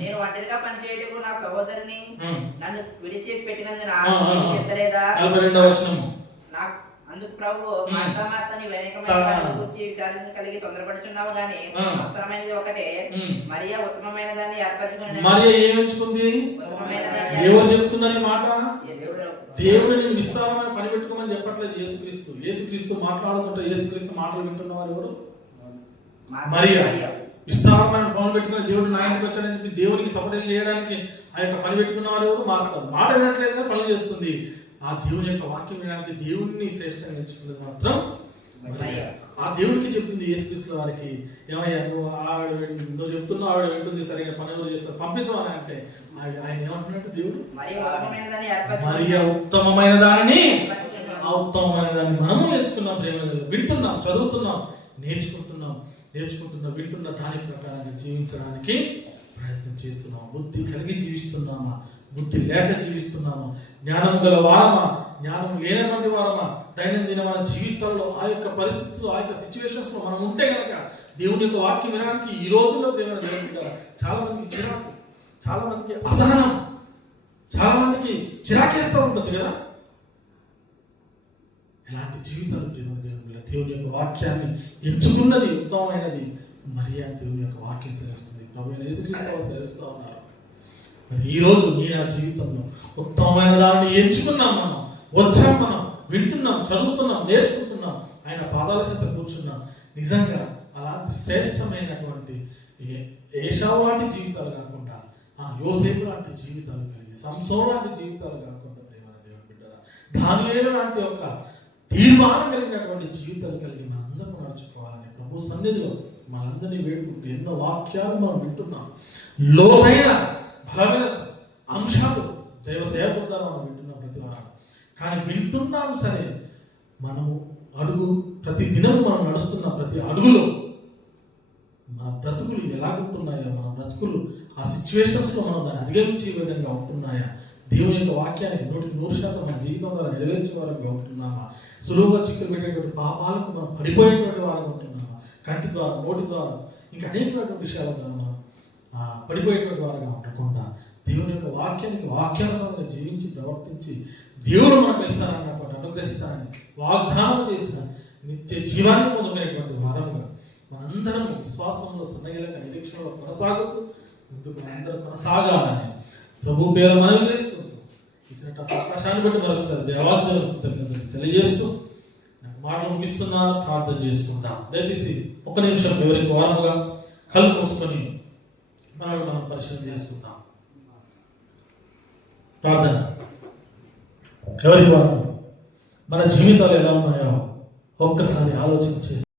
నేను ఒంటరిగా పనిచేయటకు నా సహోదరుని నన్ను విడిచి పెట్టినందున చెప్తలేదా? అందుకు ప్రభు, మార్త నీవు అనేకమైన గురించి విచారణ కలిగి తొందరపడుచున్నావు గానీ అవసరమైనది ఒకటే, మరియా ఉత్తమమైన దాన్ని ఏర్పరచుకుని. మరియా ఏమించుకుంది? ఎవరు చెప్తున్నారు మాట? దేవుడిని విస్తారమైన పని పెట్టుకోమని చెప్పట్లేదు యేసుక్రీస్తు. యేసుక్రీస్తు మాట్లాడుతుంటే యేసుక్రీస్తు మాటలు వింటున్నవారు ఎవరు? మరియా. విస్తారమైన పనులు పెట్టుకుని దేవుడు నా ఇంటికి వచ్చాడని చెప్పి దేవునికి సపరేట్ చేయడానికి ఆ యొక్క పని పెట్టుకున్న వారు ఎవరు? మాట వినట్లేదు కానీ పనులు చేస్తుంది. ఆ దేవుని యొక్క వాక్యం వినడానికి దేవుడిని శ్రేష్టంగా ఎంచుకున్నది మాత్రం మరియా. ఆ దేవుడికి చెప్తుంది యేసుక్రీస్తు వారికి, ఏమయ్యా నువ్వు చెప్తున్నావు, ఆవిడ వింటుంది, సరిగా పని ఎవరు చేస్తారు, పంపించమని అంటే ఆయన ఏమంటున్నట్టు దేవుడు మరియా ఉత్తమమైన దానిని, ఆ ఉత్తమమైన దాన్ని మనము ఎంచుకున్నాం. ప్రేమ వింటున్నాం, చదువుతున్నాం, నేర్చుకుంటున్న వింటున్న దాని ప్రకారంగా జీవించడానికి ప్రయత్నం చేస్తున్నాం. బుద్ధి కలిగి జీవిస్తున్నామా, బుద్ధి లేక జీవిస్తున్నామా, జ్ఞానం గల వారమా, జ్ఞానం లేనటువంటి వారమా? దైనందిన మన జీవితాల్లో ఆ యొక్క పరిస్థితులు, ఆ యొక్క సిచ్యువేషన్స్ లో మనం ఉంటే కనుక దేవుని యొక్క వాక్యం వినడానికి ఈ రోజుల్లో చాలా మందికి చిరాకు, చాలా మందికి అసహనం, చాలా మందికి చిరాకేస్తూ ఉంటుంది కదా. ఎలాంటి జీవితాలు దేవుని యొక్క వాక్యాన్ని ఎంచుకున్నది ఉత్తమమైనది మరియా. దేవుని యొక్క వాక్యం సెలవిస్తుంది, ప్రభువైన యేసుక్రీస్తు సెలవిస్తూ ఉన్నారు. మరి ఈరోజు నీ నా జీవితంలో ఉత్తమమైన దానిని ఎంచుకున్నాం, మనం వచ్చాం, మనం వింటున్నాం, చదువుతున్నాం, నేర్చుకుంటున్నాం, ఆయన పాదాల చెంత కూర్చున్నాం. నిజంగా అలాంటి శ్రేష్టమైనటువంటి ఏశావు లాంటి జీవితాలు కాకుండా, యోసేపు లాంటి జీవితాలు కలిగి, సంసోను లాంటి జీవితాలు కాకుండా, ప్రేమ దేవుని బిడ్డలారా, దానియేలు లాంటి ఒక తీర్మానం కలిగినటువంటి జీవితాలు కలిగి మనందరం నడుచుకోవాలని ప్రభు సన్నిధిలో మనందరినీ వేడుకుంటూ ఎన్నో వాక్యాలు మనం వింటున్నాం. లోతైన బలమైన అంశాలు దైవ సేవకుల ద్వారా మనం వింటున్నాం ప్రతి వారం. కానీ వింటున్నాం సరే, మనము ప్రతి దినము మనం నడుస్తున్న ప్రతి అడుగులో మన బ్రతుకులు ఎలాగుంటున్నాయో, మన బ్రతుకులు ఆ సిచ్యువేషన్స్లో మనం దాన్ని అధిగమించే విధంగా ఉంటున్నాయా, దేవుని యొక్క వాక్యానికి 100% మన జీవితం ద్వారా నెరవేర్చే వారికి ఉంటున్నామా, సులువుగా చిక్కులు పెట్టేటువంటి పాపాలకు మనం పడిపోయేటువంటి వారికి ఉంటున్నామా, కంటి ద్వారా, నోటి ద్వారా, ఇంకా అనేకమైనటువంటి విషయాల ద్వారా మనం పడిపోయేటువంటి వారిగా ఉండకుండా దేవుని యొక్క వాక్యానికి వాక్యానుసారంగా జీవించి ప్రవర్తించి దేవుడు మనకు ఇస్తానన్నటువంటి అనుగ్రహిస్తానని వాగ్దానం చేసిన నిత్య జీవాన్ని పొందుకునేటువంటి వారముగా మనందరం విశ్వాసంలో సన్నగిలక నిరీక్షణలో కొనసాగుతూ ముందుకు మనందరం కొనసాగాలని ప్రభు పేరు మనవి చేసుకుంటూ ఇచ్చినట్టు అవకాశాన్ని బట్టి మరొకసారి దేవాలయం కృతజ్ఞతలు తెలియజేస్తూ నాకు మాటలు ముగిస్తున్నాను. ప్రార్థన చేసుకుంటాం. దయచేసి 1 నిమిషం ఎవరికి వారముగా కళ్ళు మూసుకొని మనం పరిశీలన చేసుకుంటాం. ప్రార్థన. ఎవరికి వారం మన జీవితాలు ఎలా ఉన్నాయో ఒక్కసారి ఆలోచన చేసి